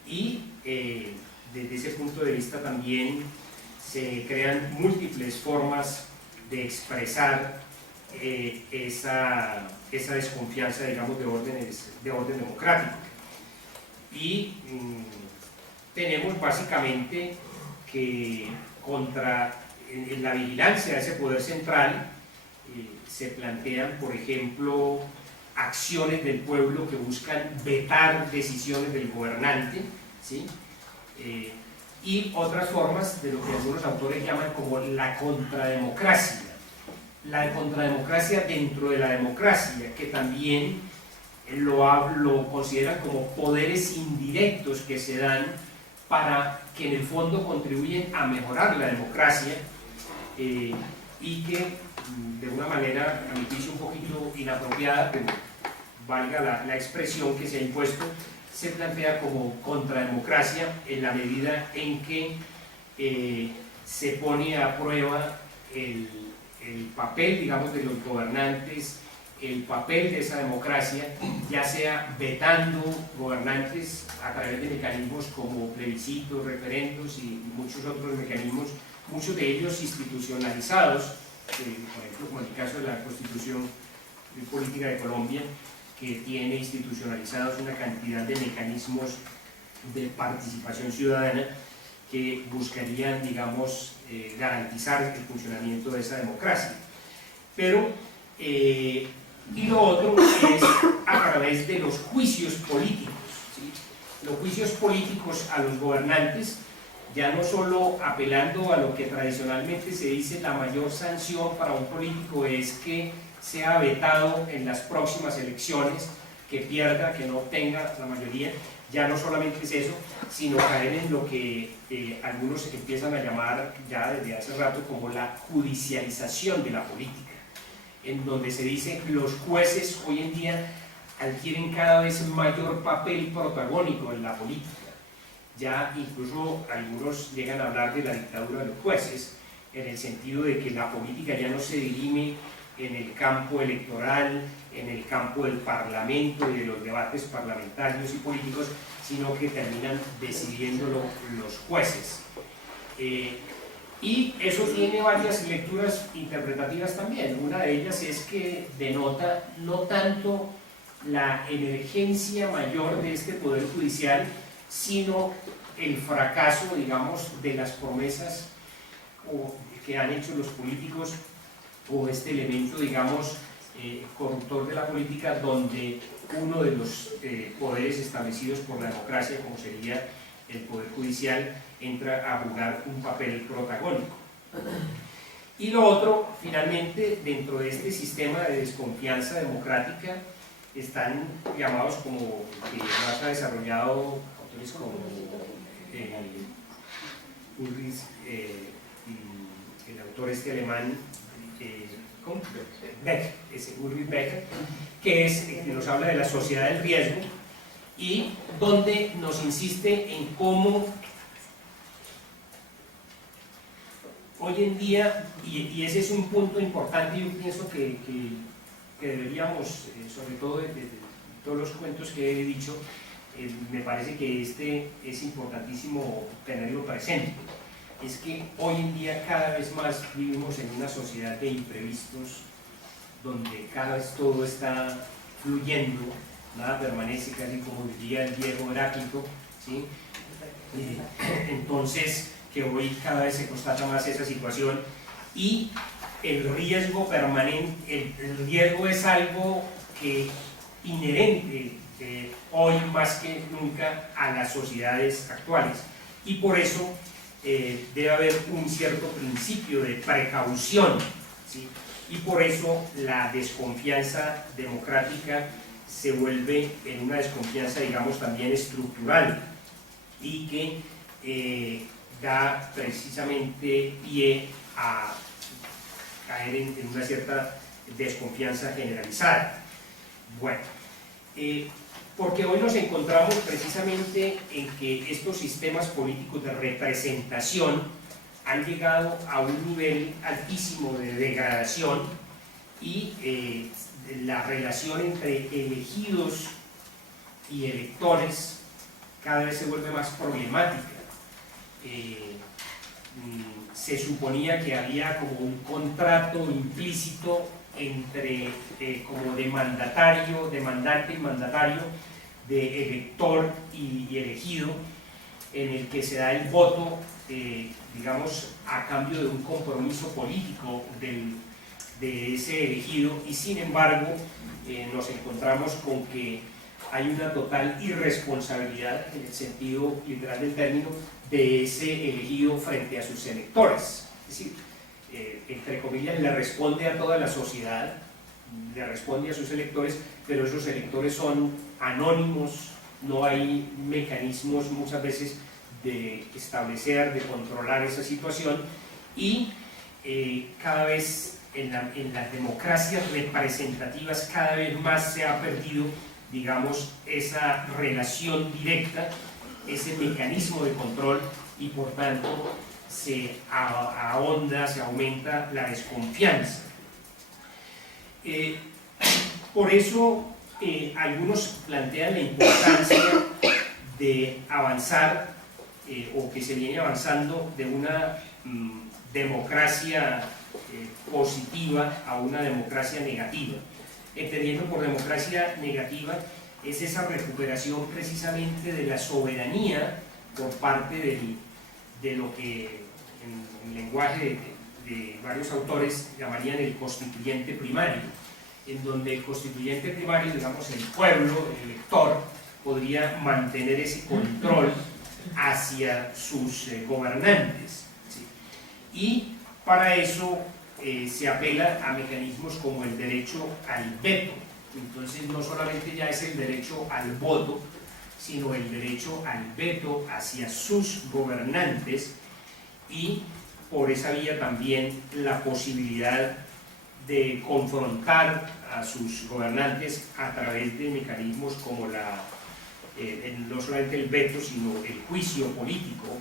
Y desde ese punto de vista también se crean múltiples formas de expresar esa desconfianza, digamos, de orden democrático. Y tenemos básicamente que en la vigilancia de ese poder central se plantean, por ejemplo, acciones del pueblo que buscan vetar decisiones del gobernante, ¿sí? Y otras formas de lo que algunos autores llaman como la contrademocracia. La contrademocracia dentro de la democracia, que también lo consideran como poderes indirectos que se dan para que en el fondo contribuyen a mejorar la democracia y que de una manera, a mi juicio, un poquito inapropiada, pero valga la expresión que se ha impuesto, se plantea como contrademocracia en la medida en que se pone a prueba el papel, digamos, de los gobernantes, el papel de esa democracia, ya sea vetando gobernantes a través de mecanismos como plebiscitos, referendos y muchos otros mecanismos, muchos de ellos institucionalizados, por ejemplo, como en el caso de la Constitución Política de Colombia, que tiene institucionalizados una cantidad de mecanismos de participación ciudadana que buscarían, digamos, garantizar el funcionamiento de esa democracia. Pero y lo otro es a través de los juicios políticos, ¿sí? Los juicios políticos a los gobernantes, ya no solo apelando a lo que tradicionalmente se dice: la mayor sanción para un político es que sea vetado en las próximas elecciones, que pierda, que no obtenga la mayoría. Ya no solamente es eso, sino caer en lo que algunos empiezan a llamar ya desde hace rato como la judicialización de la política, en donde se dice que los jueces hoy en día adquieren cada vez mayor papel protagónico en la política. Ya incluso algunos llegan a hablar de la dictadura de los jueces, en el sentido de que la política ya no se dirime en el campo electoral, en el campo del parlamento y de los debates parlamentarios y políticos, sino que terminan decidiéndolo los jueces. Y eso tiene varias lecturas interpretativas también. Una de ellas es que denota no tanto la emergencia mayor de este Poder Judicial, sino el fracaso, digamos, de las promesas que han hecho los políticos, o este elemento, digamos, corruptor de la política, donde uno de los poderes establecidos por la democracia, como sería el Poder Judicial, entra a jugar un papel protagónico. Y lo otro, finalmente, dentro de este sistema de desconfianza democrática, están llamados, como que más ha desarrollado autores como Ulrich, el autor alemán, Beck, Ulrich Beck, que nos habla de la sociedad del riesgo, y donde nos insiste en cómo hoy en día, y ese es un punto importante, yo pienso que deberíamos, sobre todo de todos los cuentos que he dicho, me parece que este es importantísimo tenerlo presente. Es que hoy en día cada vez más vivimos en una sociedad de imprevistos, donde cada vez todo está fluyendo, nada permanece, casi como diría el viejo Heráclito, ¿sí? Entonces, que hoy cada vez se constata más esa situación, y el riesgo permanente, el riesgo es algo que inherente hoy más que nunca a las sociedades actuales, y por eso debe haber un cierto principio de precaución, ¿sí? Y por eso la desconfianza democrática se vuelve en una desconfianza, digamos, también estructural, y que da precisamente pie a caer en una cierta desconfianza generalizada. Bueno, porque hoy nos encontramos precisamente en que estos sistemas políticos de representación han llegado a un nivel altísimo de degradación, y la relación entre elegidos y electores cada vez se vuelve más problemática. Se suponía que había como un contrato implícito entre como de mandatario, demandante y mandatario, de elector y elegido, en el que se da el voto, digamos, a cambio de un compromiso político de ese elegido, y sin embargo nos encontramos con que hay una total irresponsabilidad, en el sentido literal del término, de ese elegido frente a sus electores. Es decir, entre comillas, le responde a toda la sociedad, le responde a sus electores, pero esos electores son anónimos, no hay mecanismos muchas veces de establecer, de controlar esa situación, y cada vez en las democracias representativas cada vez más se ha perdido, digamos, esa relación directa, ese mecanismo de control, y por tanto se ahonda, se aumenta la desconfianza. Por eso algunos plantean la importancia de avanzar, o que se viene avanzando, de una democracia positiva a una democracia negativa. Entendiendo por democracia negativa es esa recuperación precisamente de la soberanía por parte de lo que en lenguaje de varios autores llamarían el constituyente primario, en donde el constituyente primario, digamos, el pueblo, el elector, podría mantener ese control hacia sus gobernantes, ¿sí? Y para eso se apela a mecanismos como el derecho al veto. Entonces no solamente ya es el derecho al voto, sino el derecho al veto hacia sus gobernantes, y por esa vía también la posibilidad de confrontar a sus gobernantes a través de mecanismos como no solamente el veto, sino el juicio político,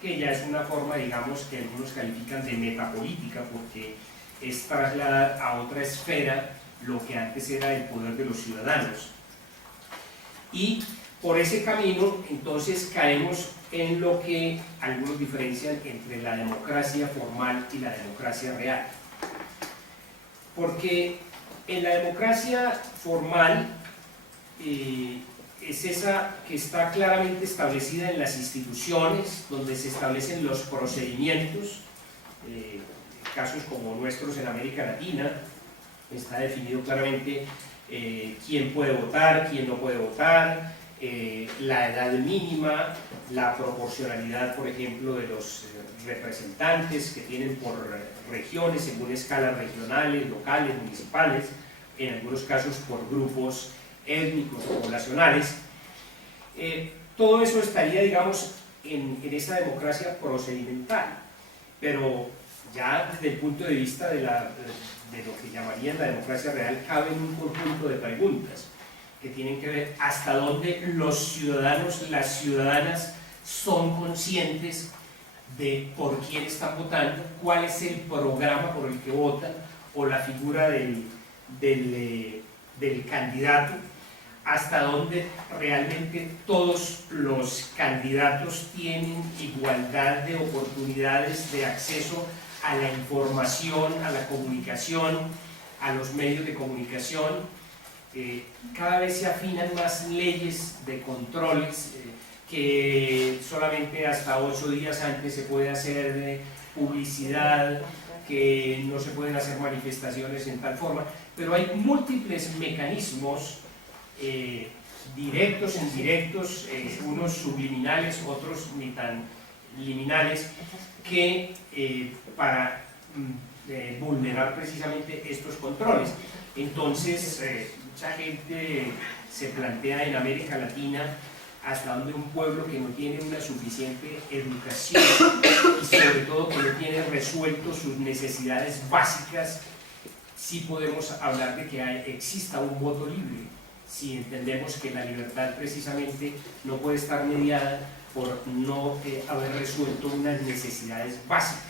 que ya es una forma, digamos, que algunos califican de metapolítica, porque es trasladar a otra esfera lo que antes era el poder de los ciudadanos. Y por ese camino, entonces, caemos en lo que algunos diferencian entre la democracia formal y la democracia real. Porque en la democracia formal es esa que está claramente establecida en las instituciones, donde se establecen los procedimientos, casos como nuestros en América Latina, está definido claramente quién puede votar, quién no puede votar, la edad mínima, la proporcionalidad, por ejemplo, de los representantes que tienen por regiones, según escalas regionales, locales, municipales, en algunos casos por grupos étnicos o poblacionales. Todo eso estaría, digamos, en esa democracia procedimental, pero ya desde el punto de vista de lo que llamarían la democracia real, caben un conjunto de preguntas que tienen que ver hasta dónde los ciudadanos, las ciudadanas son conscientes de por quién están votando, cuál es el programa por el que votan o la figura del candidato, hasta dónde realmente todos los candidatos tienen igualdad de oportunidades de acceso a la información, a la comunicación, a los medios de comunicación. Cada vez se afinan más leyes de controles, que solamente hasta 8 días antes se puede hacer publicidad, que no se pueden hacer manifestaciones en tal forma, pero hay múltiples mecanismos directos, indirectos, unos subliminales, otros ni tan liminales, que para vulnerar precisamente estos controles. Entonces, mucha gente se plantea en América Latina hasta donde un pueblo que no tiene una suficiente educación y sobre todo que no tiene resuelto sus necesidades básicas, sí podemos hablar de que exista un voto libre, si entendemos que la libertad precisamente no puede estar mediada por no haber resuelto unas necesidades básicas.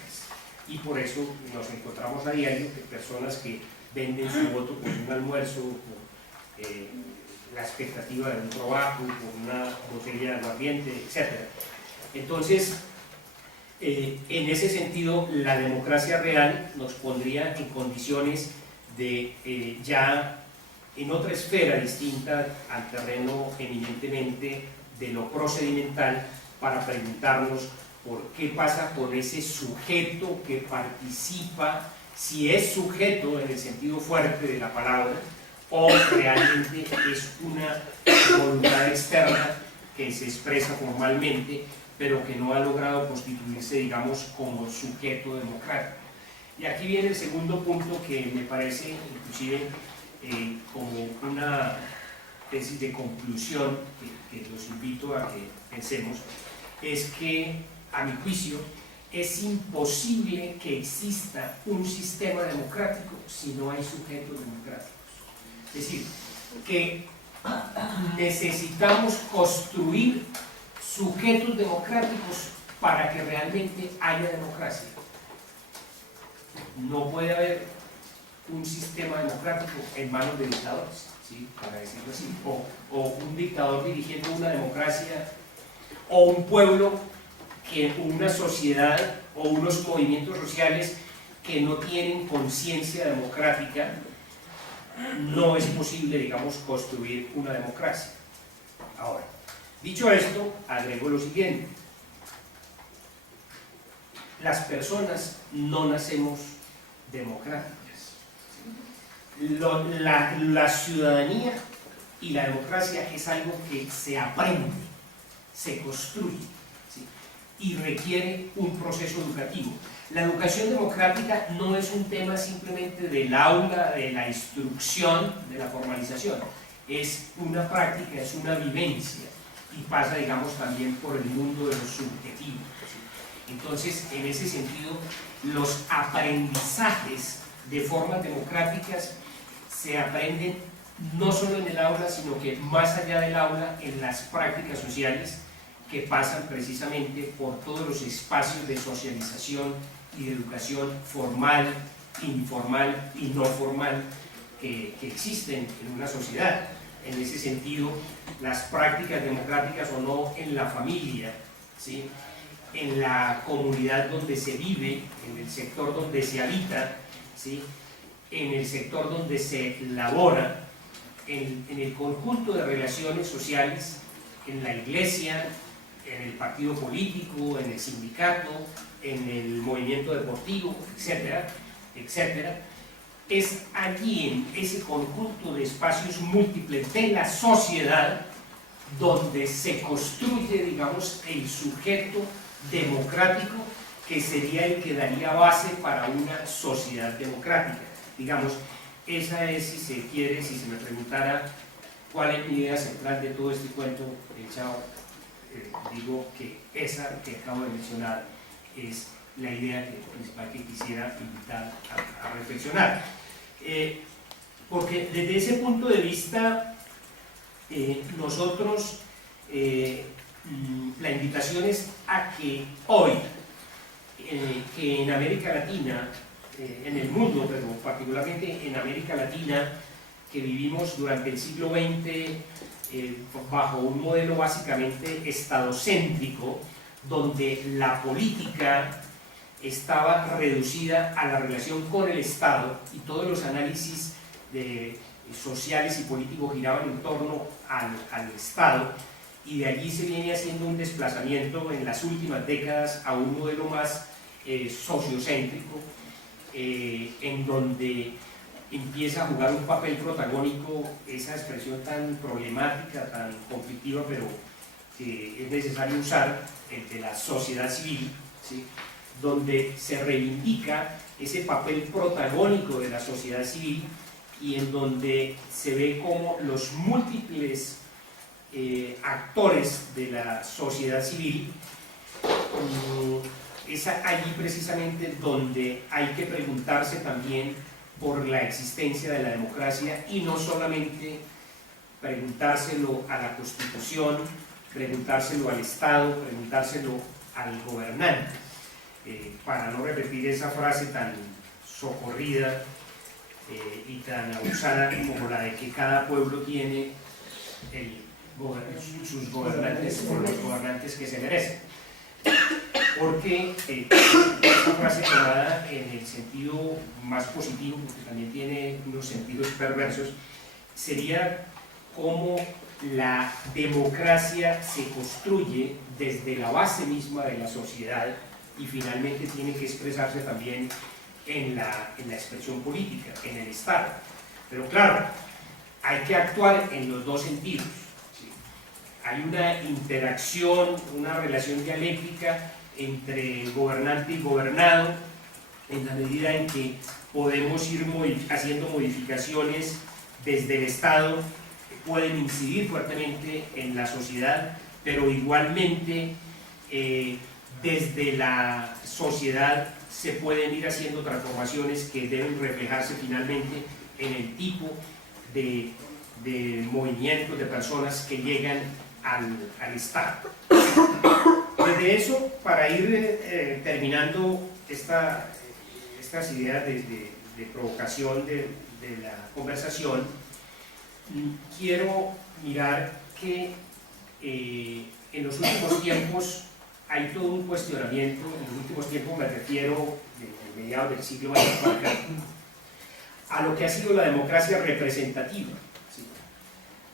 Y por eso nos encontramos a diario que personas que venden su voto por un almuerzo, por la expectativa de un trabajo, por una botella de aguardiente, etc. Entonces, en ese sentido, la democracia real nos pondría en condiciones de ya en otra esfera distinta al terreno eminentemente de lo procedimental, para preguntarnos por qué pasa con ese sujeto que participa, si es sujeto en el sentido fuerte de la palabra o realmente es una voluntad externa que se expresa formalmente pero que no ha logrado constituirse, digamos, como sujeto democrático. Y aquí viene el segundo punto que me parece inclusive como una tesis de conclusión que los invito a que pensemos, es que a mi juicio es imposible que exista un sistema democrático si no hay sujetos democráticos. Es decir, que necesitamos construir sujetos democráticos para que realmente haya democracia. No puede haber un sistema democrático en manos de dictadores, ¿sí? Para decirlo así, o un dictador dirigiendo una democracia, o un pueblo, una sociedad o unos movimientos sociales que no tienen conciencia democrática. No es posible, digamos, construir una democracia. Ahora, dicho esto, agrego lo siguiente: las personas no nacemos democráticas. La ciudadanía y la democracia es algo que se aprende, se construye, ¿sí? Y requiere un proceso educativo. La educación democrática no es un tema simplemente del aula, de la instrucción, de la formalización. Es una práctica, es una vivencia y pasa, digamos, también por el mundo de lo subjetivo, ¿sí? Entonces, en ese sentido, los aprendizajes de formas democráticas se aprenden no solo en el aula, sino que más allá del aula, en las prácticas sociales que pasan precisamente por todos los espacios de socialización y de educación formal, informal y no formal que existen en una sociedad. En ese sentido, las prácticas democráticas o no en la familia, ¿sí? En la comunidad donde se vive, en el sector donde se habita, ¿sí? En el sector donde se labora, en el conjunto de relaciones sociales, en la iglesia, en el partido político, en el sindicato, en el movimiento deportivo, etcétera, etcétera, es allí, en ese conjunto de espacios múltiples de la sociedad, donde se construye, digamos, el sujeto democrático que sería el que daría base para una sociedad democrática. Digamos, esa es, si se quiere, si se me preguntara cuál es mi idea central de todo este cuento echado, digo que esa que acabo de mencionar es la idea principal que quisiera invitar a reflexionar. Porque desde ese punto de vista, nosotros, la invitación es a que hoy, que en América Latina, en el mundo, pero particularmente en América Latina, que vivimos durante el siglo XX bajo un modelo básicamente estadocéntrico, donde la política estaba reducida a la relación con el Estado y todos los análisis sociales y políticos giraban en torno al Estado, y de allí se viene haciendo un desplazamiento en las últimas décadas a un modelo más sociocéntrico, en donde empieza a jugar un papel protagónico esa expresión tan problemática, tan conflictiva, pero que es necesario usar, el de la sociedad civil, ¿sí?, donde se reivindica ese papel protagónico de la sociedad civil y en donde se ve como los múltiples actores de la sociedad civil, es allí precisamente donde hay que preguntarse también por la existencia de la democracia, y no solamente preguntárselo a la Constitución, preguntárselo al Estado, preguntárselo al gobernante. Para no repetir esa frase tan socorrida y tan abusada como la de que cada pueblo tiene sus gobernantes o los gobernantes que se merecen. Porque esta frase tomada en el sentido más positivo, porque también tiene unos sentidos perversos, sería como la democracia se construye desde la base misma de la sociedad y finalmente tiene que expresarse también en la expresión política, en el Estado. Pero claro, hay que actuar en los dos sentidos, ¿sí? Hay una interacción, una relación dialéctica entre el gobernante y gobernado, en la medida en que podemos ir haciendo modificaciones desde el Estado que pueden incidir fuertemente en la sociedad, pero igualmente desde la sociedad se pueden ir haciendo transformaciones que deben reflejarse finalmente en el tipo de movimientos de personas que llegan al Estado. Desde eso, para ir terminando estas ideas de provocación de la conversación, quiero mirar que en los últimos tiempos hay todo un cuestionamiento. En los últimos tiempos me refiero de mediados del siglo XX para acá, a lo que ha sido la democracia representativa, ¿sí?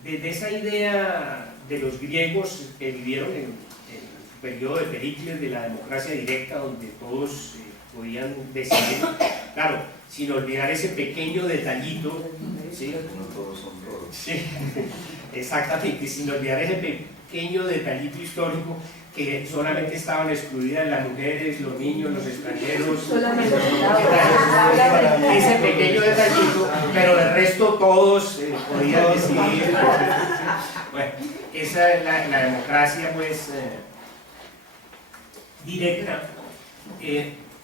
Desde esa idea de los griegos que vivieron en el periodo de Pericles, de la democracia directa, donde todos podían decidir, claro, sin olvidar ese pequeño detallito, ¿sí? No todos son rodos. Sí, exactamente, sin olvidar ese pequeño detallito histórico, que solamente estaban excluidas las mujeres, los niños, los extranjeros, ese pequeño detallito, pero el resto todos podían decidir. Bueno, esa es la democracia, pues, directa,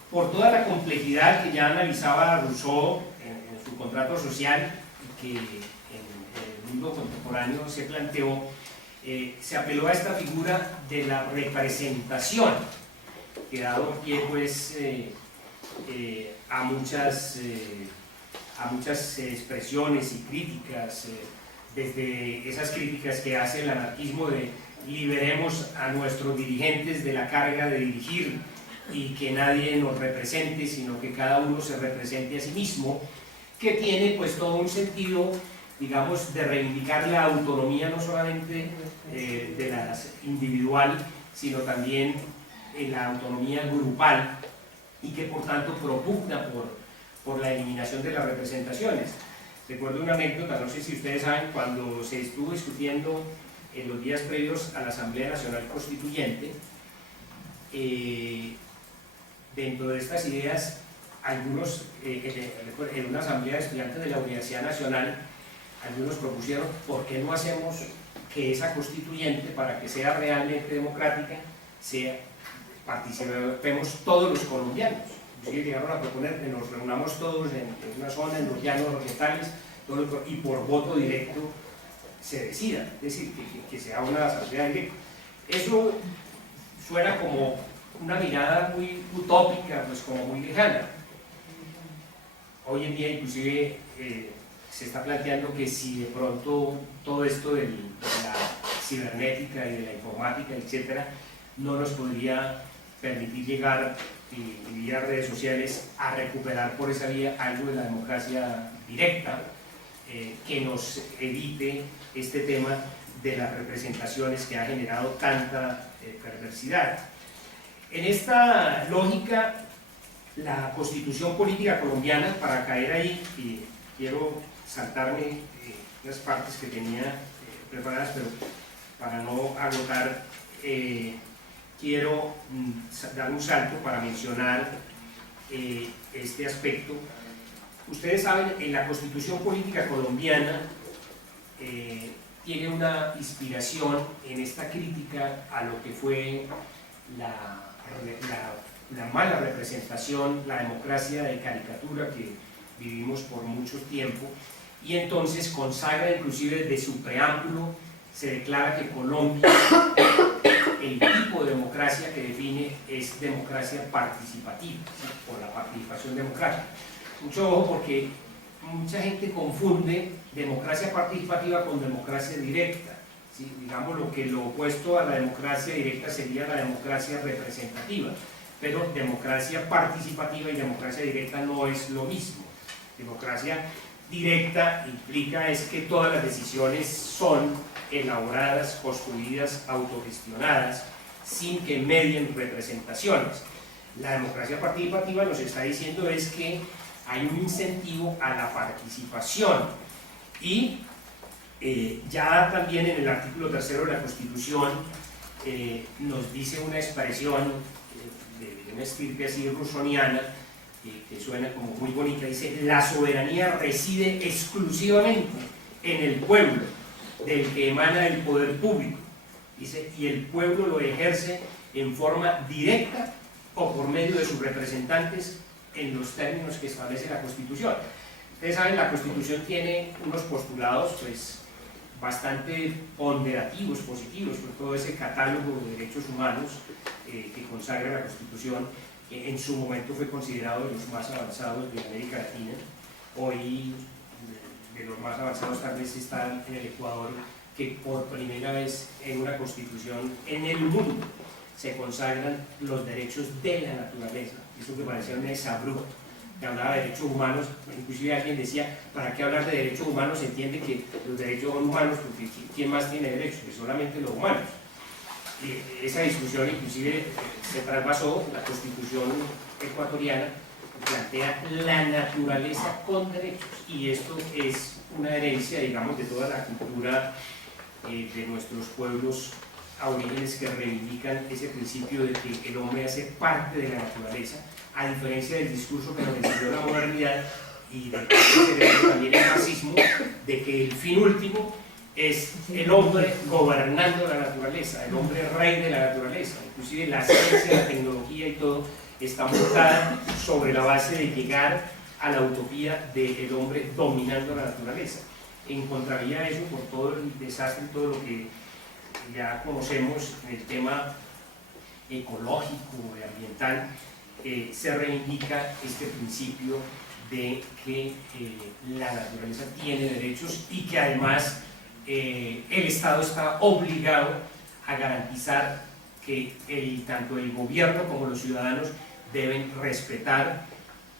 por toda la complejidad que ya analizaba Rousseau en su contrato social, y que en el mundo contemporáneo se planteó. Se apeló a esta figura de la representación, que ha dado pie, pues, a muchas expresiones y críticas, desde esas críticas que hace el anarquismo de liberemos a nuestros dirigentes de la carga de dirigir y que nadie nos represente, sino que cada uno se represente a sí mismo, que tiene pues todo un sentido, digamos, de reivindicar la autonomía no solamente de la individual, sino también en la autonomía grupal, y que por tanto propugna por la eliminación de las representaciones. Recuerdo una anécdota, no sé si ustedes saben, cuando se estuvo discutiendo en los días previos a la Asamblea Nacional Constituyente, dentro de estas ideas, algunos, en una asamblea de estudiantes de la Universidad Nacional, algunos propusieron, ¿por qué no hacemos que esa constituyente, para que sea realmente democrática, participemos todos los colombianos? Inclusive llegaron a proponer que nos reunamos todos en una zona, en los llanos orientales, y por voto directo se decida, es decir, que sea una asamblea directa. Eso suena como una mirada muy utópica, pues como muy lejana. Hoy en día inclusive se está planteando que si de pronto todo esto de la cibernética y de la informática, etcétera, no nos podría permitir llegar vía redes sociales a recuperar por esa vía algo de la democracia directa, que nos evite este tema de las representaciones que ha generado tanta perversidad. En esta lógica, la Constitución Política Colombiana, para caer ahí, y quiero saltarme unas partes que tenía preparadas, pero para no agotar, quiero dar un salto para mencionar este aspecto. Ustedes saben, en la Constitución Política Colombiana tiene una inspiración en esta crítica a lo que fue la mala representación, la democracia de caricatura que vivimos por mucho tiempo, y entonces consagra, inclusive desde su preámbulo, se declara que Colombia, el tipo de democracia que define es democracia participativa, ¿sí? Por la participación democrática. Mucho ojo, porque mucha gente confunde democracia participativa con democracia directa, ¿sí? Digamos, lo opuesto a la democracia directa sería la democracia representativa, pero democracia participativa y democracia directa no es lo mismo. Democracia directa implica es que todas las decisiones son elaboradas, construidas, autogestionadas, sin que medien representaciones. La democracia participativa nos está diciendo es que hay un incentivo a la participación, y ya también en el artículo 3 de la Constitución nos dice una expresión de una estirpe así rusoniana, que suena como muy bonita, dice: la soberanía reside exclusivamente en el pueblo, del que emana el poder público, dice, y el pueblo lo ejerce en forma directa o por medio de sus representantes en los términos que establece la Constitución. Ustedes saben, la Constitución tiene unos postulados pues bastante ponderativos, positivos, por todo ese catálogo de derechos humanos que consagra la Constitución, que en su momento fue considerado de los más avanzados de América Latina. Hoy de los más avanzados tal vez están en el Ecuador, que por primera vez en una Constitución en el mundo se consagran los derechos de la naturaleza. Eso que parecía un exabrupto, que hablaba de derechos humanos. Inclusive alguien decía, ¿para qué hablar de derechos humanos? Se entiende que los derechos son humanos, porque ¿quién más tiene derechos? Que solamente los humanos. Y esa discusión inclusive se trasvasó. La Constitución ecuatoriana plantea la naturaleza con derechos, y esto es una herencia, digamos, de toda la cultura de nuestros pueblos aborígenes, que reivindican ese principio de que el hombre hace parte de la naturaleza, a diferencia del discurso que nos enseñó la modernidad y de también el racismo, de que el fin último es el hombre gobernando la naturaleza, el hombre rey de la naturaleza. Inclusive la ciencia, la tecnología y todo está montada sobre la base de llegar a la utopía del hombre dominando la naturaleza. En contravía a eso, por todo el desastre y todo lo que ya conocemos en el tema ecológico y ambiental, se reivindica este principio de que la naturaleza tiene derechos, y que además el Estado está obligado a garantizar que tanto el gobierno como los ciudadanos deben respetar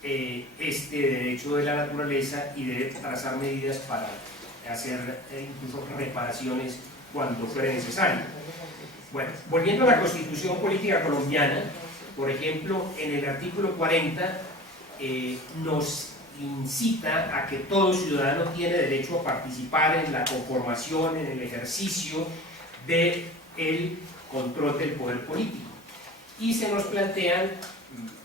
este derecho de la naturaleza, y deben trazar medidas hacer incluso reparaciones cuando fuera necesario. Bueno, volviendo a la Constitución Política Colombiana, por ejemplo, en el artículo 40 nos incita a que todo ciudadano tiene derecho a participar en la conformación, en el ejercicio del control del poder político. Y se nos plantean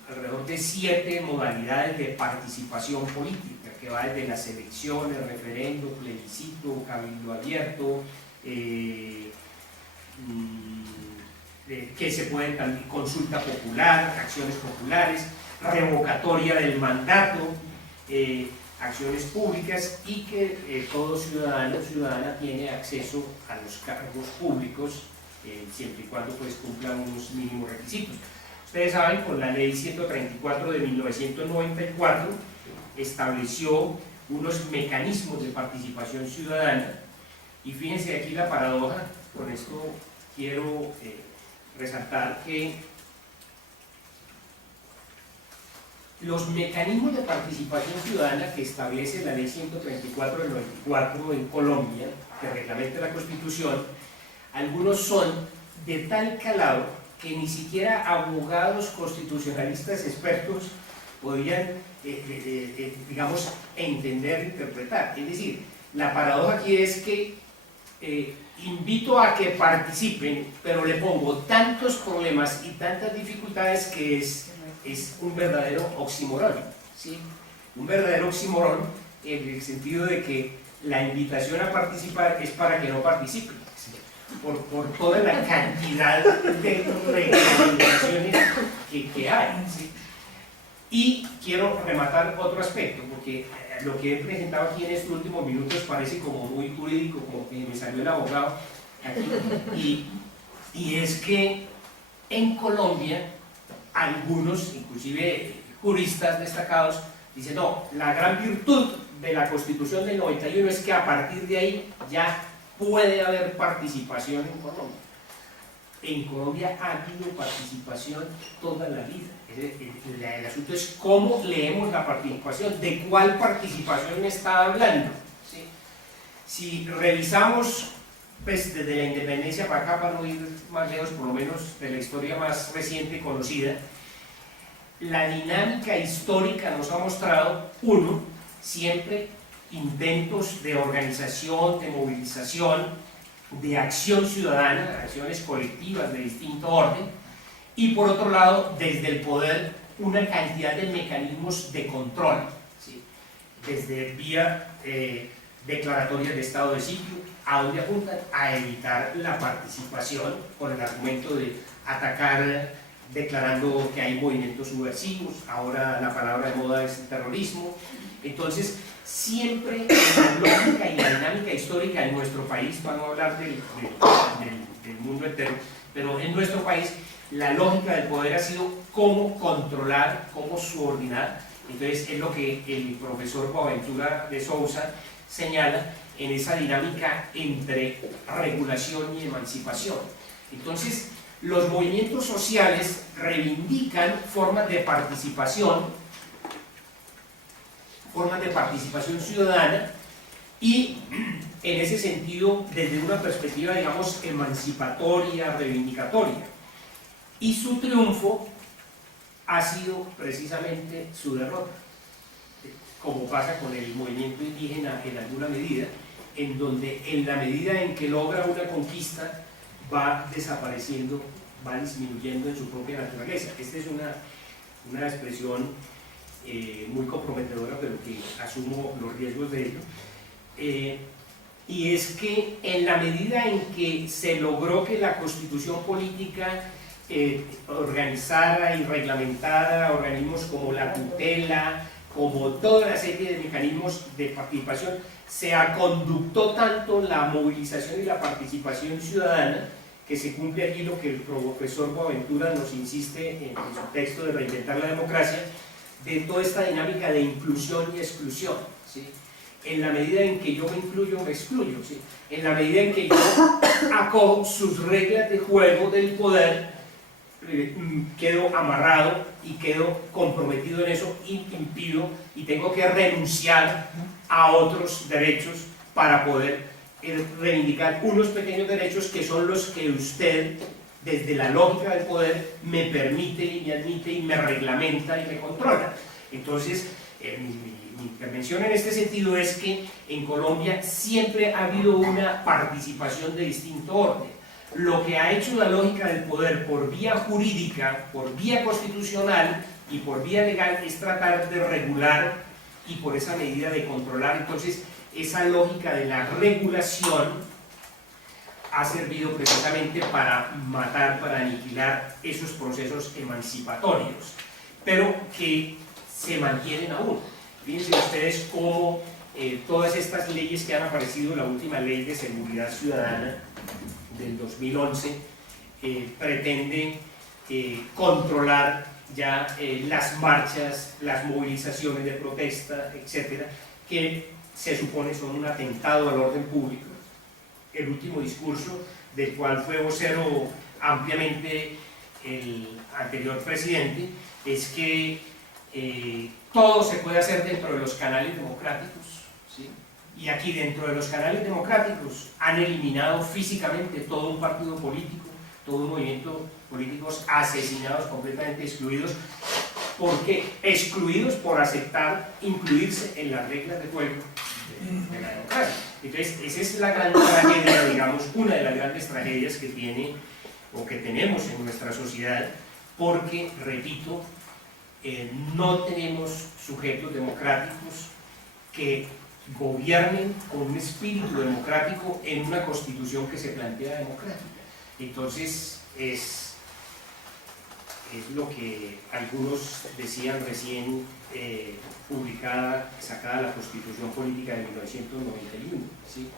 alrededor de 7 modalidades de participación política, que va desde las elecciones, referendo, plebiscito, cabildo abierto, que se pueden también, consulta popular, acciones populares, revocatoria del mandato, acciones públicas, y que todo ciudadano o ciudadana tiene acceso a los cargos públicos siempre y cuando pues cumplan unos mínimos requisitos. Ustedes saben, con la ley 134 de 1994 estableció unos mecanismos de participación ciudadana, y fíjense aquí la paradoja. Con esto quiero resaltar que los mecanismos de participación ciudadana que establece la ley 134 del 94 en Colombia, que reglamenta la Constitución, algunos son de tal calado que ni siquiera abogados constitucionalistas expertos podrían, digamos, entender e interpretar. Es decir, la paradoja aquí es que invito a que participen, pero le pongo tantos problemas y tantas dificultades que es un verdadero oxímoron, ¿sí? Un verdadero oxímoron en el sentido de que la invitación a participar es para que no participen, ¿sí? por toda la cantidad de reglamentaciones que hay, ¿sí? Y quiero rematar otro aspecto, porque lo que he presentado aquí en estos últimos minutos parece como muy jurídico, como que me salió el abogado aquí, y es que en Colombia algunos, inclusive juristas destacados, dicen: no, la gran virtud de la Constitución del 91 es que a partir de ahí ya puede haber participación en Colombia. En Colombia ha habido participación toda la vida. El asunto es cómo leemos la participación, de cuál participación me está hablando, ¿sí? Si revisamos pues, desde la independencia para acá, para no ir más lejos, por lo menos de la historia más reciente y conocida, la dinámica histórica nos ha mostrado, uno, siempre intentos de organización, de movilización, de acción ciudadana, acciones colectivas de distinto orden, y por otro lado, desde el poder, una cantidad de mecanismos de control, ¿sí? Desde vía declaratorias de estado de sitio, a donde apuntan a evitar la participación con el argumento de atacar declarando que hay movimientos subversivos. Ahora la palabra de moda es terrorismo. Entonces, siempre la lógica y la dinámica histórica en nuestro país, para no hablar del mundo entero, pero en nuestro país, la lógica del poder ha sido cómo controlar, cómo subordinar. Entonces es lo que el profesor Boaventura de Sousa señala en esa dinámica entre regulación y emancipación. Entonces, los movimientos sociales reivindican formas de participación ciudadana, y en ese sentido, desde una perspectiva, digamos, emancipatoria, reivindicatoria. Y su triunfo ha sido precisamente su derrota, como pasa con el movimiento indígena en alguna medida, en donde en la medida en que logra una conquista va desapareciendo, va disminuyendo en su propia naturaleza. Esta es una expresión muy comprometedora, pero que asumo los riesgos de ello. Y es que en la medida en que se logró que la Constitución política organizara y reglamentara organismos como la tutela, como toda la serie de mecanismos de participación, se aconductó tanto la movilización y la participación ciudadana, que se cumple aquí lo que el profesor Boaventura nos insiste en su texto de Reinventar la Democracia, de toda esta dinámica de inclusión y exclusión, ¿sí? En la medida en que yo me incluyo, me excluyo, ¿sí? En la medida en que yo acojo sus reglas de juego del poder, quedo amarrado y quedo comprometido en eso, y impido y tengo que renunciar a otros derechos para poder reivindicar unos pequeños derechos que son los que usted, desde la lógica del poder, me permite y me admite y me reglamenta y me controla. Entonces, mi intervención en este sentido es que en Colombia siempre ha habido una participación de distinto orden. Lo que ha hecho la lógica del poder por vía jurídica, por vía constitucional y por vía legal es tratar de regular y por esa medida de controlar. Entonces, esa lógica de la regulación ha servido precisamente para matar, para aniquilar esos procesos emancipatorios, pero que se mantienen aún. Fíjense ustedes cómo todas estas leyes que han aparecido, la última ley de seguridad ciudadana del 2011, pretende controlar ya las marchas, las movilizaciones de protesta, etcétera, que se supone son un atentado al orden público. El último discurso, del cual fue vocero ampliamente el anterior presidente, es que todo se puede hacer dentro de los canales democráticos, ¿sí? Y aquí dentro de los canales democráticos han eliminado físicamente todo un partido político, todo un movimiento políticos asesinados, completamente excluidos. ¿Por qué? Excluidos por aceptar incluirse en las reglas de juego de la democracia. Entonces, esa es la gran tragedia, digamos, una de las grandes tragedias que tiene o que tenemos en nuestra sociedad, porque, repito, no tenemos sujetos democráticos que gobiernen con un espíritu democrático en una constitución que se plantea democrática. Entonces, es lo que algunos decían recién, sacada la Constitución Política de 1991, ¿sí?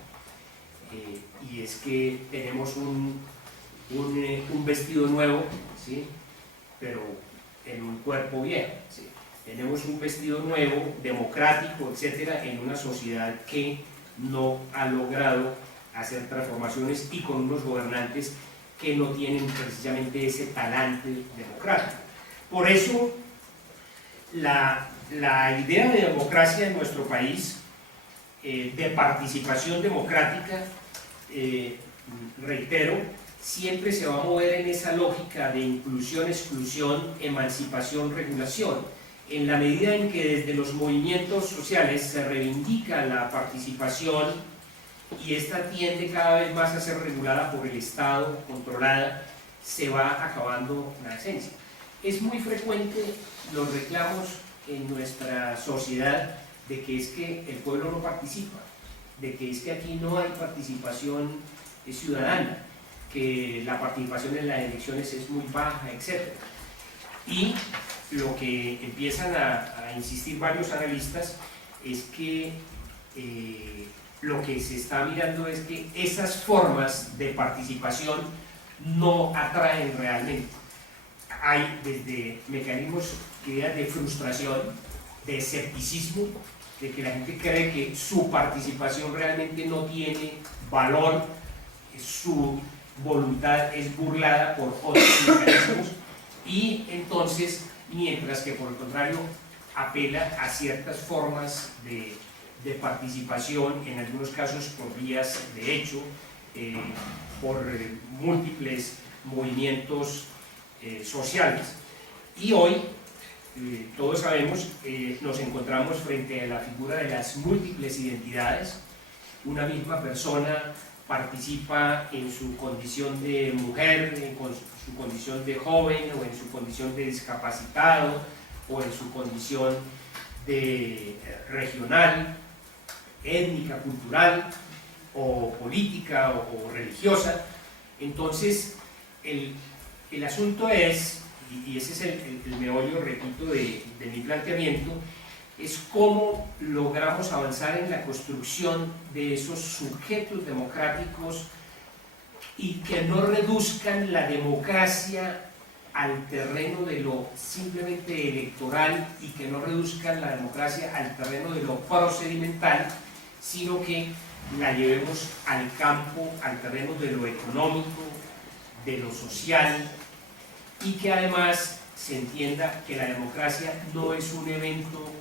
Y es que tenemos un vestido nuevo, ¿sí? Pero en un cuerpo viejo, ¿sí? Tenemos un vestido nuevo, democrático, etcétera, en una sociedad que no ha logrado hacer transformaciones y con unos gobernantes que no tienen precisamente ese talante democrático. Por eso, la idea de democracia en nuestro país, de participación democrática, reitero, siempre se va a mover en esa lógica de inclusión, exclusión, emancipación, regulación. En la medida en que desde los movimientos sociales se reivindica la participación y esta tiende cada vez más a ser regulada por el Estado, controlada, se va acabando la esencia. Es muy frecuente los reclamos en nuestra sociedad de que es que el pueblo no participa, de que es que aquí no hay participación ciudadana, que la participación en las elecciones es muy baja, etc. Y lo que empiezan a insistir varios analistas es que lo que se está mirando es que esas formas de participación no atraen realmente. Hay desde mecanismos, ideas de frustración, de escepticismo, de que la gente cree que su participación realmente no tiene valor, su voluntad es burlada por otros mecanismos, y entonces, mientras que por el contrario apela a ciertas formas de participación, en algunos casos por vías de hecho, por múltiples movimientos sociales. Y hoy, todos sabemos, nos encontramos frente a la figura de las múltiples identidades. Una misma persona participa en su condición de mujer, en su condición de joven, o en su condición de discapacitado, o en su condición de regional, étnica, cultural, o política, o religiosa. Entonces, el asunto es, y ese es el meollo, repito, de mi planteamiento, es cómo logramos avanzar en la construcción de esos sujetos democráticos y que no reduzcan la democracia al terreno de lo simplemente electoral, y que no reduzcan la democracia al terreno de lo procedimental, sino que la llevemos al campo, al terreno de lo económico, de lo social, y que además se entienda que la democracia no es un evento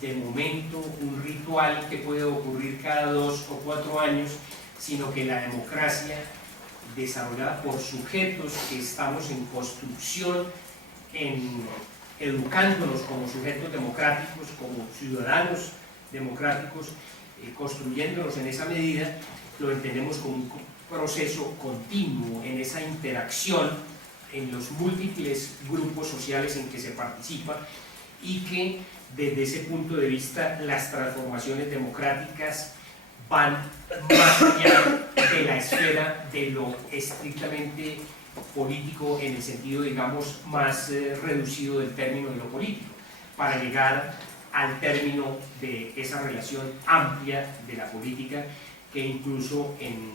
de momento un ritual que puede ocurrir cada 2 o 4 años, sino que la democracia desarrollada por sujetos que estamos en construcción, educándonos como sujetos democráticos, como ciudadanos democráticos, construyéndonos en esa medida, lo entendemos como un proceso continuo en esa interacción en los múltiples grupos sociales en que se participa, y que desde ese punto de vista las transformaciones democráticas van más allá de la esfera de lo estrictamente político en el sentido, digamos, más reducido del término de lo político, para llegar al término de esa relación amplia de la política que incluso en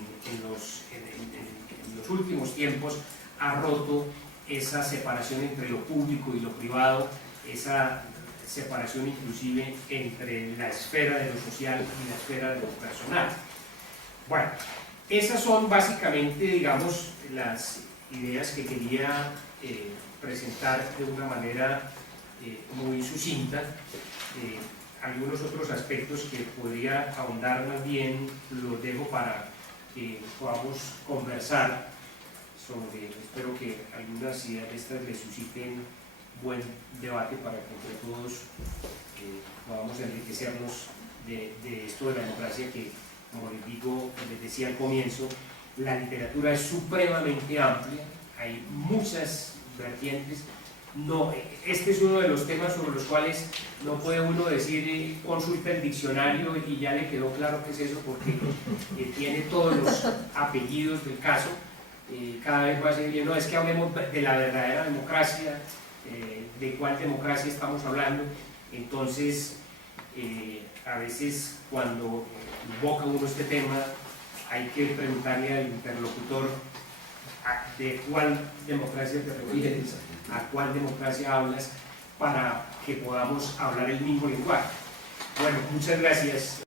los últimos tiempos ha roto esa separación entre lo público y lo privado, esa separación inclusive entre la esfera de lo social y la esfera de lo personal. Bueno, esas son básicamente, digamos, las ideas que quería presentar de una manera muy sucinta. Algunos otros aspectos que podría ahondar más bien los dejo para que podamos conversar sobre, espero que algunas ideas de estas les susciten buen debate para que entre todos podamos enriquecernos de esto de la democracia, que, como les decía al comienzo, la literatura es supremamente amplia, hay muchas vertientes. No, este es uno de los temas sobre los cuales no puede uno decir consulta el diccionario y ya le quedó claro qué es eso, porque tiene todos los apellidos del caso. Cada vez va a ser bien, no, es que hablemos de la verdadera democracia, de cuál democracia estamos hablando. Entonces, a veces cuando invoca uno este tema, hay que preguntarle al interlocutor de cuál democracia te refieres, a cuál democracia hablas, para que podamos hablar el mismo lenguaje. Bueno, muchas gracias.